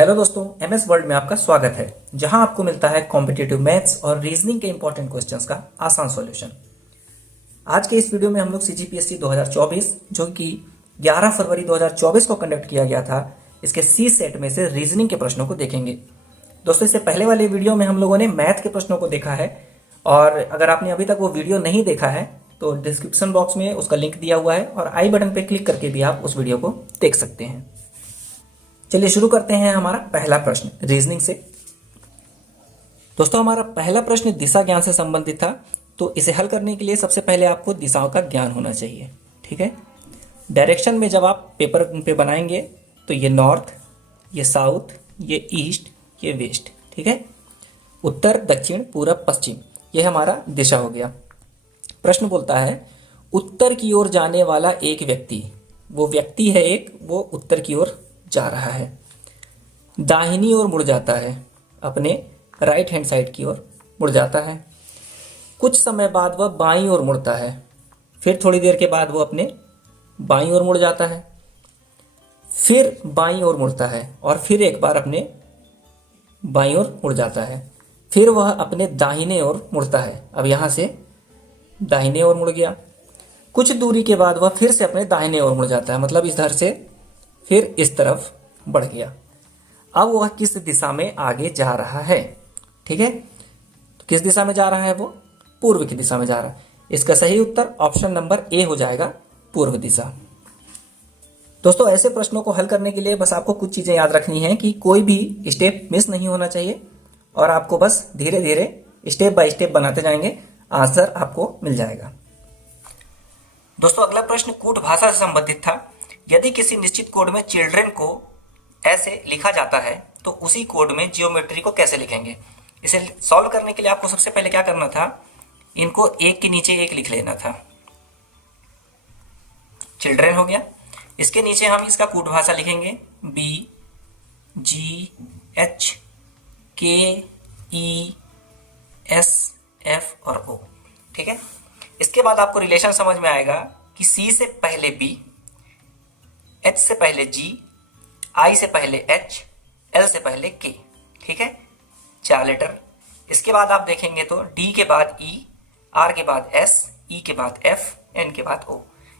Hello दोस्तों, MS world में आपका स्वागत है, जहां आपको मिलता है कॉम्पिटिटिव मैथ्स और रीजनिंग के इंपॉर्टेंट क्वेश्चंस का आसान सॉल्यूशन। आज के इस वीडियो में हम लोग सीजीपीएससी 2024 जो कि 11 फरवरी 2024 को कंडक्ट किया गया था, इसके सी सेट में से रीजनिंग के प्रश्नों को देखेंगे। दोस्तों, इससे पहले वाले वीडियो में हम लोगों ने मैथ के प्रश्नों को देखा है, और अगर आपने अभी तक वो वीडियो नहीं देखा है तो डिस्क्रिप्शन बॉक्स में उसका लिंक दिया हुआ है और आई बटन पर क्लिक करके भी आप उस वीडियो को देख सकते हैं। चलिए शुरू करते हैं हमारा पहला प्रश्न रीजनिंग से। दोस्तों, हमारा पहला प्रश्न दिशा ज्ञान से संबंधित था, तो इसे हल करने के लिए सबसे पहले आपको दिशाओं का ज्ञान होना चाहिए। ठीक है, डायरेक्शन में जब आप पेपर पे बनाएंगे तो ये नॉर्थ, ये साउथ, ये ईस्ट, ये वेस्ट। ठीक है, उत्तर, दक्षिण, पूरब, पश्चिम, ये हमारा दिशा हो गया। प्रश्न बोलता है उत्तर की ओर जाने वाला एक व्यक्ति, वो व्यक्ति है एक, वो उत्तर की ओर जा रहा है, दाहिनी ओर मुड़ जाता है, अपने राइट हैंड साइड की ओर मुड़ जाता है। कुछ समय बाद वह बाईं ओर मुड़ता है, फिर थोड़ी देर के बाद वो अपने बाईं ओर मुड़ जाता है, फिर बाईं ओर मुड़ता है और फिर एक बार अपने बाईं ओर मुड़ जाता है, फिर वह अपने दाहिने ओर मुड़ता है। अब यहाँ से दाहिने ओर मुड़ गया। कुछ दूरी के बाद वह फिर से अपने दाहिने ओर मुड़ जाता है, मतलब इधर से फिर इस तरफ बढ़ गया। अब वह किस दिशा में आगे जा रहा है? ठीक है, तो किस दिशा में जा रहा है? वो पूर्व की दिशा में जा रहा है। इसका सही उत्तर ऑप्शन नंबर ए हो जाएगा, पूर्व दिशा। दोस्तों, ऐसे प्रश्नों को हल करने के लिए बस आपको कुछ चीजें याद रखनी है कि कोई भी स्टेप मिस नहीं होना चाहिए और आपको बस धीरे धीरे स्टेप बाय स्टेप बनाते जाएंगे, आंसर आपको मिल जाएगा। दोस्तों, अगला प्रश्न कूट भाषा से संबंधित था। यदि किसी निश्चित कोड में चिल्ड्रन को ऐसे लिखा जाता है तो उसी कोड में जियोमेट्री को कैसे लिखेंगे? इसे सॉल्व करने के लिए आपको सबसे पहले क्या करना था, इनको एक के नीचे एक लिख लेना था। चिल्ड्रन हो गया, इसके नीचे हम इसका कूट भाषा लिखेंगे बी जी एच के ई एस एफ और ओ। ठीक है, इसके बाद आपको रिलेशन समझ में आएगा कि सी से पहले बी, एच से पहले जी, आई से पहले एच, एल से पहले के। ठीक है, 4 लेटर। इसके बाद आप देखेंगे तो डी के बाद ई, आर के बाद एस, ई के बाद एफ, एन के बाद ओ,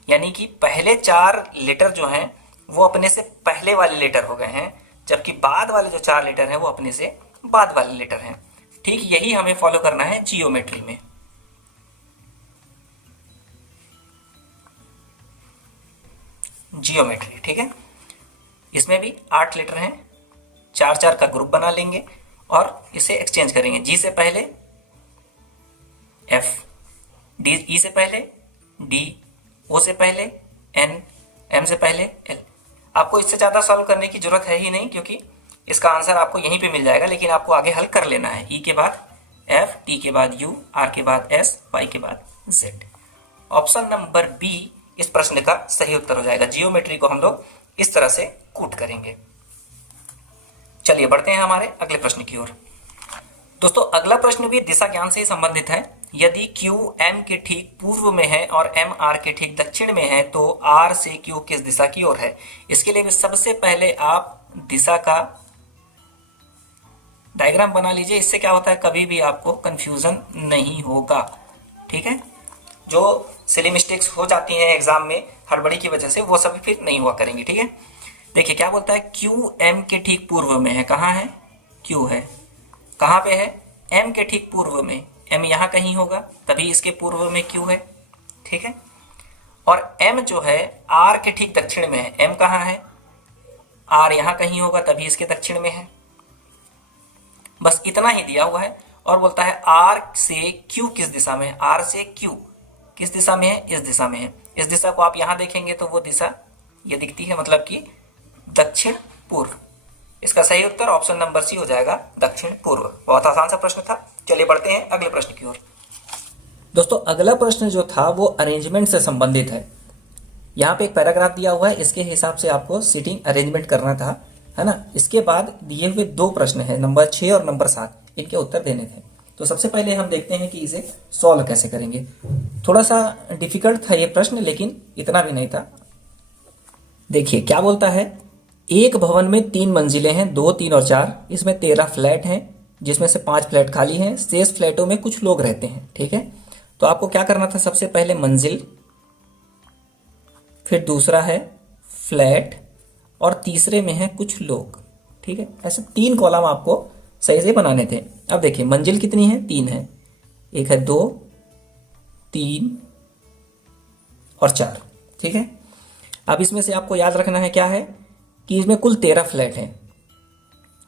यानी कि पहले 4 लेटर जो हैं वो अपने से पहले वाले लेटर हो गए हैं, जबकि बाद वाले जो 4 लेटर हैं वो अपने से बाद वाले लेटर हैं। ठीक यही हमें फॉलो करना है जियोमेट्री में। जियोमेट्री, ठीक है, इसमें भी 8 लेटर हैं, 4-4 का ग्रुप बना लेंगे और इसे एक्सचेंज करेंगे। जी से पहले एफ, डी, ई से पहले डी, ओ से पहले एन, एम से पहले एल। आपको इससे ज़्यादा सॉल्व करने की जरूरत है ही नहीं, क्योंकि इसका आंसर आपको यहीं पे मिल जाएगा, लेकिन आपको आगे हल कर लेना है। ई के बाद एफ, टी के बाद यू, आर के बाद एस, वाई के बाद जेड। ऑप्शन नंबर बी इस प्रश्न का सही उत्तर हो जाएगा। जियोमेट्री को हम लोग इस तरह से कूट करेंगे। चलिए बढ़ते हैं हमारे अगले प्रश्न की ओर। दोस्तों, अगला प्रश्न भी दिशा ज्ञान से ही संबंधित है। यदि Q M के ठीक पूर्व में है और M R के ठीक दक्षिण में है तो R से Q किस दिशा की ओर है? इसके लिए सबसे पहले आप दिशा का डायग्राम बना लीजिए। इससे क्या होता है, कभी भी आपको कंफ्यूजन नहीं होगा। ठीक है, जो सिली मिस्टेक्स हो जाती हैं एग्जाम में हड़बड़ी की वजह से, वो सभी फिर नहीं हुआ करेंगी। ठीक है, देखिए क्या बोलता है, क्यू एम के ठीक पूर्व में है। कहाँ है? क्यू है। कहाँ पे है? एम के ठीक पूर्व में। एम यहाँ कहीं होगा, तभी इसके पूर्व में क्यू है। ठीक है, और एम जो है आर के ठीक दक्षिण में है। एम कहाँ है? आर यहाँ कहीं होगा, तभी इसके दक्षिण में है। बस इतना ही दिया हुआ है और बोलता है आर से क्यू किस दिशा में है? आर से क्यू किस दिशा में है? इस दिशा में है। इस दिशा को आप यहाँ देखेंगे तो वो दिशा ये दिखती है, मतलब कि दक्षिण पूर्व। इसका सही उत्तर ऑप्शन नंबर सी हो जाएगा, दक्षिण पूर्व। बहुत आसान सा प्रश्न था। चलिए बढ़ते हैं अगले प्रश्न की ओर। दोस्तों, अगला प्रश्न जो था वो अरेंजमेंट से संबंधित है। यहाँ पे एक पैराग्राफ दिया हुआ है, इसके हिसाब से आपको सीटिंग अरेंजमेंट करना था, है ना। इसके बाद दिए हुए 2 प्रश्न है, नंबर 6 और नंबर 7, इनके उत्तर देने थे। तो सबसे पहले हम देखते हैं कि इसे सॉल्व कैसे करेंगे। थोड़ा सा डिफिकल्ट था ये प्रश्न, लेकिन इतना भी नहीं था। देखिए क्या बोलता है, एक भवन में 3 मंजिलें हैं, 2, 3 और 4। इसमें 13 फ्लैट हैं, जिसमें से 5 फ्लैट खाली हैं। शेष फ्लैटों में कुछ लोग रहते हैं। ठीक है, तो आपको क्या करना था, सबसे पहले मंजिल, फिर दूसरा है फ्लैट और तीसरे में है कुछ लोग। ठीक है, ऐसे 3 कॉलम आपको सही से बनाने थे। अब देखिए मंजिल कितनी है, 3 है, एक है 2, 3 और 4। ठीक है, अब इसमें से आपको याद रखना है क्या है कि इसमें कुल 13 फ्लैट हैं।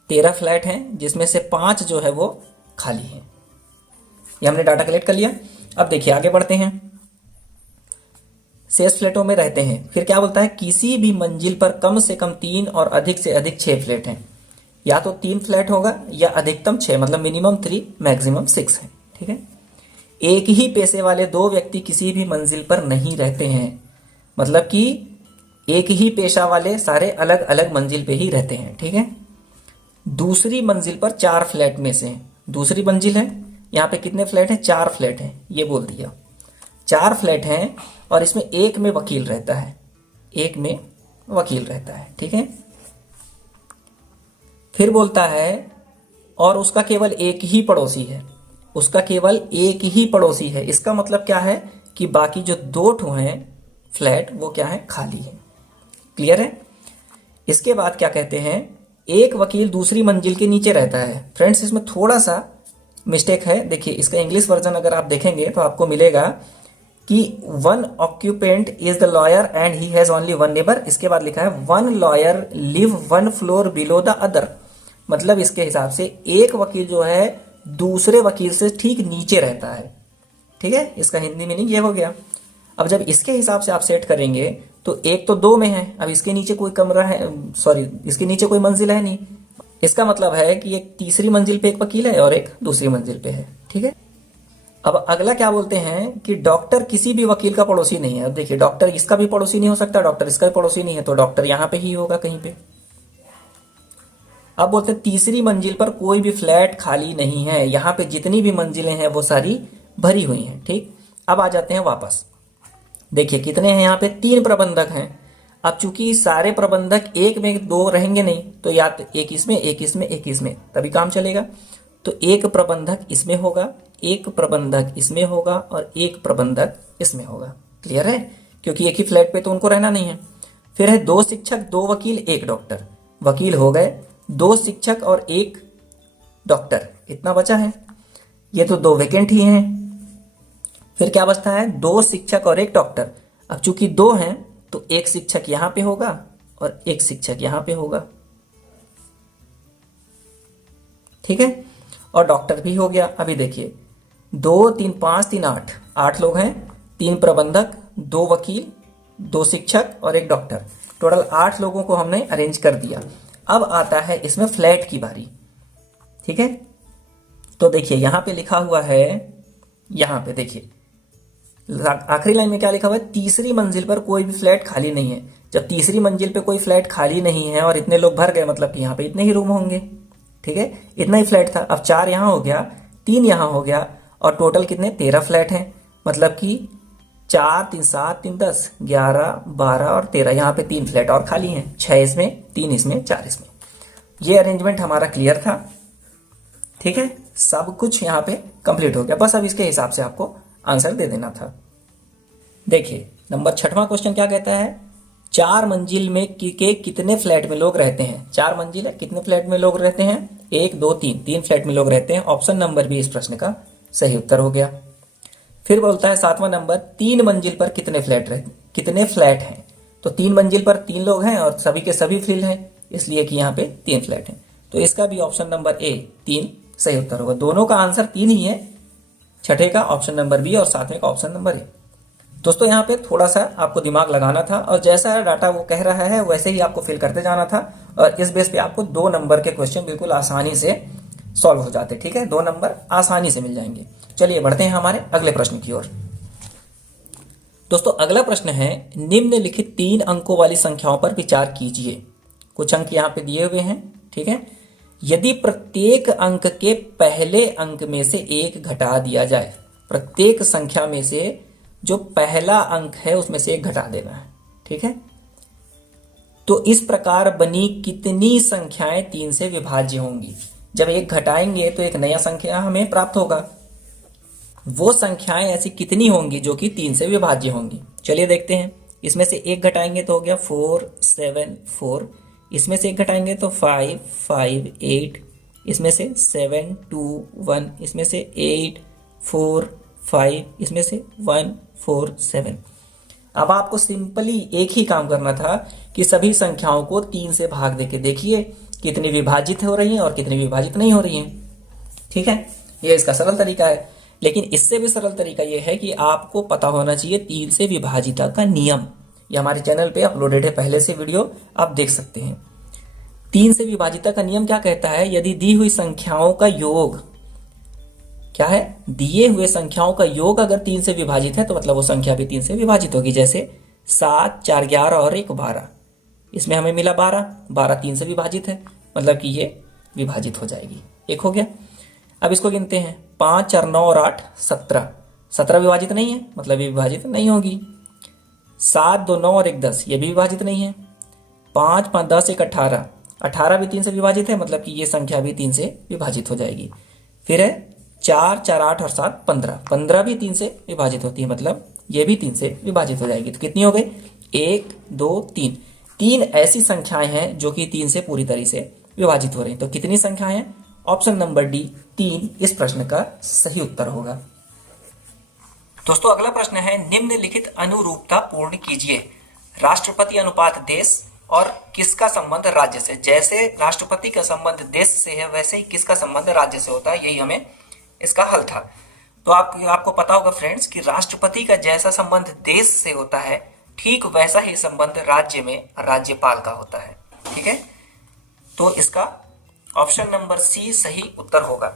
13 फ्लैट हैं जिसमें से 5 जो है वो खाली हैं। ये हमने डाटा कलेक्ट कर लिया। अब देखिए आगे बढ़ते हैं। शेष फ्लैटों में रहते हैं, फिर क्या बोलता है, किसी भी मंजिल पर कम से कम 3 और अधिक से अधिक 6 फ्लैट हैं। या तो 3 फ्लैट होगा या अधिकतम 6, मतलब मिनिमम 3 मैक्सिमम 6 है। ठीक है, एक ही पेशे वाले 2 व्यक्ति किसी भी मंजिल पर नहीं रहते हैं, मतलब कि एक ही पेशा वाले सारे अलग अलग मंजिल पे ही रहते हैं। ठीक है, दूसरी मंजिल पर 4 फ्लैट में से, दूसरी मंजिल है, यहाँ पे कितने फ्लैट हैं, 4 फ्लैट हैं, ये बोल दिया 4 फ्लैट हैं और इसमें एक में वकील रहता है, एक में वकील रहता है। ठीक है, फिर बोलता है और उसका केवल एक ही पड़ोसी है, उसका केवल एक ही पड़ोसी है। इसका मतलब क्या है कि बाकी जो 2 ठो हैं फ्लैट वो क्या है, खाली है। क्लियर है। इसके बाद क्या कहते हैं, एक वकील दूसरी मंजिल के नीचे रहता है। फ्रेंड्स इसमें थोड़ा सा मिस्टेक है, देखिए इसका इंग्लिश वर्जन अगर आप देखेंगे तो आपको मिलेगा कि 1 occupant is the lawyer and he has only 1 neighbour. इसके बाद लिखा है 1 lawyer live 1 floor below the other. मतलब इसके हिसाब से एक वकील जो है दूसरे वकील से ठीक नीचे रहता है। ठीक है, इसका हिंदी मीनिंग ये हो गया। अब जब इसके हिसाब से आप सेट करेंगे तो एक तो 2 में है, अब इसके नीचे कोई कमरा है, सॉरी इसके नीचे कोई मंजिल है नहीं। इसका मतलब है कि एक तीसरी मंजिल पे एक वकील है और एक दूसरी मंजिल पे है। ठीक है, अब अगला क्या बोलते हैं कि डॉक्टर किसी भी वकील का पड़ोसी नहीं है। अब देखिए डॉक्टर इसका भी पड़ोसी नहीं हो सकता, डॉक्टर इसका भी पड़ोसी नहीं है, तो डॉक्टर यहां पे ही होगा कहीं पे। अब बोलते हैं तीसरी मंजिल पर कोई भी फ्लैट खाली नहीं है, यहां पे जितनी भी मंजिलें हैं वो सारी भरी हुई हैं। ठीक, अब आ जाते हैं वापस। देखिए कितने हैं यहाँ पे, 3 प्रबंधक हैं। अब चूंकि सारे प्रबंधक एक में 2 रहेंगे नहीं, तो या तो एक इसमें एक इसमें एक इसमें, तभी काम चलेगा। तो एक प्रबंधक इसमें होगा, एक प्रबंधक इसमें होगा और एक प्रबंधक इसमें होगा। क्लियर है, क्योंकि एक ही फ्लैट पे तो उनको रहना नहीं है। फिर है 2 शिक्षक, 2 वकील, 1 डॉक्टर। वकील हो गए, 2 शिक्षक और 1 डॉक्टर, इतना बचा है। ये तो 2 वैकेंट ही हैं। फिर क्या बचता है, 2 शिक्षक और 1 डॉक्टर। अब चूंकि 2 हैं तो 1 शिक्षक यहां पे होगा और 1 शिक्षक यहां पे होगा। ठीक है, और डॉक्टर भी हो गया। अभी देखिए 2, 3, 5, 3, 8, 8 लोग हैं, 3 प्रबंधक, 2 वकील, 2 शिक्षक और 1 डॉक्टर। टोटल 8 लोगों को हमने अरेंज कर दिया। अब आता है इसमें फ्लैट की बारी। ठीक है, तो देखिए यहां पे लिखा हुआ है, यहां पे देखिए आखिरी लाइन में क्या लिखा हुआ है, तीसरी मंजिल पर कोई भी फ्लैट खाली नहीं है। जब तीसरी मंजिल पे कोई फ्लैट खाली नहीं है और इतने लोग भर गए, मतलब कि यहाँ पे इतने ही रूम होंगे। ठीक है, इतना ही फ्लैट था। अब 4 यहाँ हो गया, 3 यहाँ हो गया और टोटल कितने, 13 फ्लैट हैं। मतलब कि 4, 3, 7, 3, 10, 11, 12 और 13, यहाँ पे 3 फ्लैट और खाली हैं। 6 इसमें, 3 इसमें, 4 इसमें। ये अरेंजमेंट हमारा क्लियर था। ठीक है, सब कुछ यहाँ पे कंप्लीट हो गया। बस अब इसके हिसाब से आपको आंसर दे देना था। देखिए नंबर 6वां क्वेश्चन क्या कहता है, 4 मंजिल में के कितने फ्लैट में लोग रहते हैं। 4 मंजिल है, कितने फ्लैट में लोग रहते हैं, 1, 2, 3 फ्लैट में लोग रहते हैं। ऑप्शन नंबर बी इस प्रश्न का सही उत्तर हो गया। फिर बोलता है 7वां नंबर, 3 मंजिल पर कितने फ्लैट हैं। तो 3 मंजिल पर 3 लोग हैं और सभी के सभी फिल हैं, इसलिए कि यहाँ पे 3 फ्लैट हैं। तो इसका भी ऑप्शन नंबर ए 3 सही उत्तर होगा। दोनों का आंसर 3 ही है, 6ठे का ऑप्शन नंबर बी और 7वें का ऑप्शन नंबर ए। दोस्तों यहाँ पे थोड़ा सा आपको दिमाग लगाना था और जैसा डाटा वो कह रहा है वैसे ही आपको फिल करते जाना था और इस बेस पे आपको 2 नंबर के क्वेश्चन बिल्कुल आसानी से सॉल्व हो जाते। ठीक है, 2 नंबर आसानी से मिल जाएंगे। चलिए बढ़ते हैं हमारे अगले प्रश्न की ओर। दोस्तों अगला प्रश्न है, निम्नलिखित 3 अंकों वाली संख्याओं पर विचार कीजिए। कुछ अंक यहाँ पे दिए हुए हैं। ठीक है, यदि प्रत्येक अंक के पहले अंक में से 1 घटा दिया जाए, प्रत्येक संख्या में से जो पहला अंक है उसमें से 1 घटा देना है। ठीक है, तो इस प्रकार बनी कितनी संख्याएं 3 से विभाज्य होंगी। जब एक घटाएंगे तो एक नया संख्या हमें प्राप्त होगा। वो संख्याएं ऐसी कितनी होंगी जो कि 3 से विभाज्य होंगी। चलिए देखते हैं। इसमें से एक घटाएंगे तो हो गया 4 7 4, इसमें से एक घटाएंगे तो 5 5 8, इसमें से 7 2 1, इसमें से 8 4 5, इसमें से 1 4 7। अब आपको सिंपली एक ही काम करना था कि सभी संख्याओं को 3 से भाग देके देखिए कितनी विभाजित हो रही हैं और कितनी विभाजित नहीं हो रही हैं। ठीक है, ये इसका सरल तरीका है। लेकिन इससे भी सरल तरीका ये है कि आपको पता होना चाहिए 3 से विभाजिता का नियम। ये हमारे चैनल पे अपलोडेड है, पहले से वीडियो आप देख सकते हैं। 3 से विभाजिता का नियम क्या कहता है? यदि दी हुई संख्याओं का योग क्या है, दिए हुए संख्याओं का योग अगर 3 से विभाजित है तो मतलब वो संख्या भी 3 से विभाजित होगी। जैसे 7 4 11 और 1 12, इसमें हमें मिला 12, 12 3 से विभाजित है, मतलब कि ये विभाजित हो जाएगी। एक हो गया। अब इसको गिनते हैं। 5 4 9 और 8 17, 17 विभाजित नहीं है, मतलब ये विभाजित नहीं होगी। 7 2 9 और 1 10, ये भी विभाजित नहीं है। 5 5 10 1 18, 18 भी 3 से विभाजित है, मतलब कि ये संख्या भी 3 से विभाजित हो जाएगी। फिर है 4 4 8 और 7 15, 15 भी 3 से विभाजित होती है, मतलब ये भी 3 से विभाजित हो जाएगी। तो कितनी हो गई? 1 2 3, 3 ऐसी संख्याएं हैं जो कि 3 से पूरी तरह से विभाजित हो रही हैं। तो कितनी संख्याएं हैं? ऑप्शन नंबर डी 3 इस प्रश्न का सही उत्तर होगा। दोस्तों अगला प्रश्न है, निम्नलिखित अनुरूपता पूर्ण कीजिए। राष्ट्रपति अनुपात देश और किसका संबंध राज्य से। जैसे राष्ट्रपति का संबंध देश से है, वैसे ही किसका संबंध राज्य से होता है, यही हमें इसका हल था। तो आपको पता होगा फ्रेंड्स कि राष्ट्रपति का जैसा संबंध देश से होता है, ठीक वैसा ही संबंध राज्य में राज्यपाल का होता है। ठीक है, तो इसका ऑप्शन नंबर सी सही उत्तर होगा।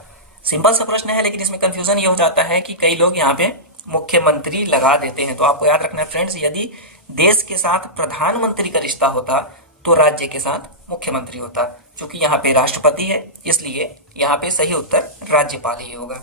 सिंपल सा प्रश्न है, लेकिन इसमें कंफ्यूजन ये हो जाता है कि कई लोग यहाँ पे मुख्यमंत्री लगा देते हैं। तो आपको याद रखना है फ्रेंड्स, यदि देश के साथ प्रधानमंत्री का रिश्ता होता तो राज्य के साथ मुख्यमंत्री होता। क्योंकि यहाँ पे राष्ट्रपति है, इसलिए यहाँ पे सही उत्तर राज्यपाल ही होगा।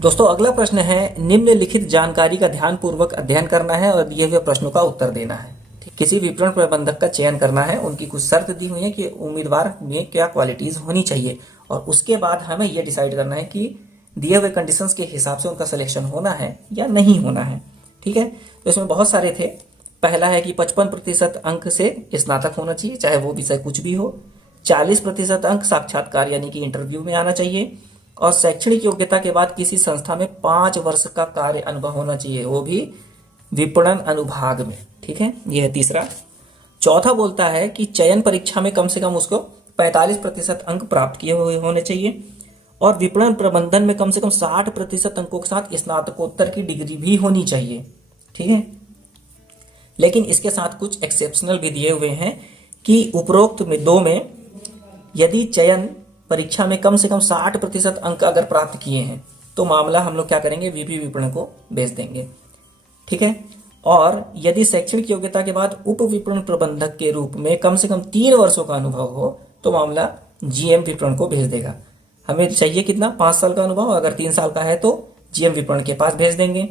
दोस्तों अगला प्रश्न है, निम्नलिखित जानकारी का ध्यानपूर्वक अध्ययन करना है और दिए हुए प्रश्नों का उत्तर देना है। किसी विपणन प्रबंधक का चयन करना है, उनकी कुछ शर्त दी हुई है कि उम्मीदवार में क्या क्वालिटीज होनी चाहिए, और उसके बाद हमें यह डिसाइड करना है कि दिए हुए कंडीशंस के हिसाब से उनका सिलेक्शन होना है या नहीं होना है। ठीक है, तो इसमें बहुत सारे थे। पहला है कि 55% अंक से स्नातक होना चाहिए, चाहे वो विषय कुछ भी हो। 40% अंक साक्षात्कार यानी कि इंटरव्यू में आना चाहिए, और शैक्षणिक योग्यता के बाद किसी संस्था में 5 वर्ष का कार्य अनुभव होना चाहिए, वो भी विपणन अनुभाग में। ठीक है, यह है तीसरा। चौथा बोलता है कि चयन परीक्षा में कम से कम उसको 45% अंक प्राप्त किए हुए होने चाहिए, और विपणन प्रबंधन में कम से कम 60% अंकों के साथ स्नातकोत्तर की डिग्री भी होनी चाहिए। ठीक है, लेकिन इसके साथ कुछ एक्सेप्शनल भी दिए हुए हैं कि उपरोक्त में दो में यदि चयन परीक्षा में कम से कम 60% अंक अगर प्राप्त किए हैं तो मामला हम लोग क्या करेंगे, वीपी विपणन को भेज देंगे। ठीक है, और यदि शैक्षणिक योग्यता के बाद उप विपणन प्रबंधक के रूप में कम से कम 3 वर्षों का अनुभव हो तो मामला जीएम विपणन को भेज देगा। हमें चाहिए कितना, 5 साल का अनुभव, अगर 3 साल का है तो जीएम विपणन के पास भेज देंगे।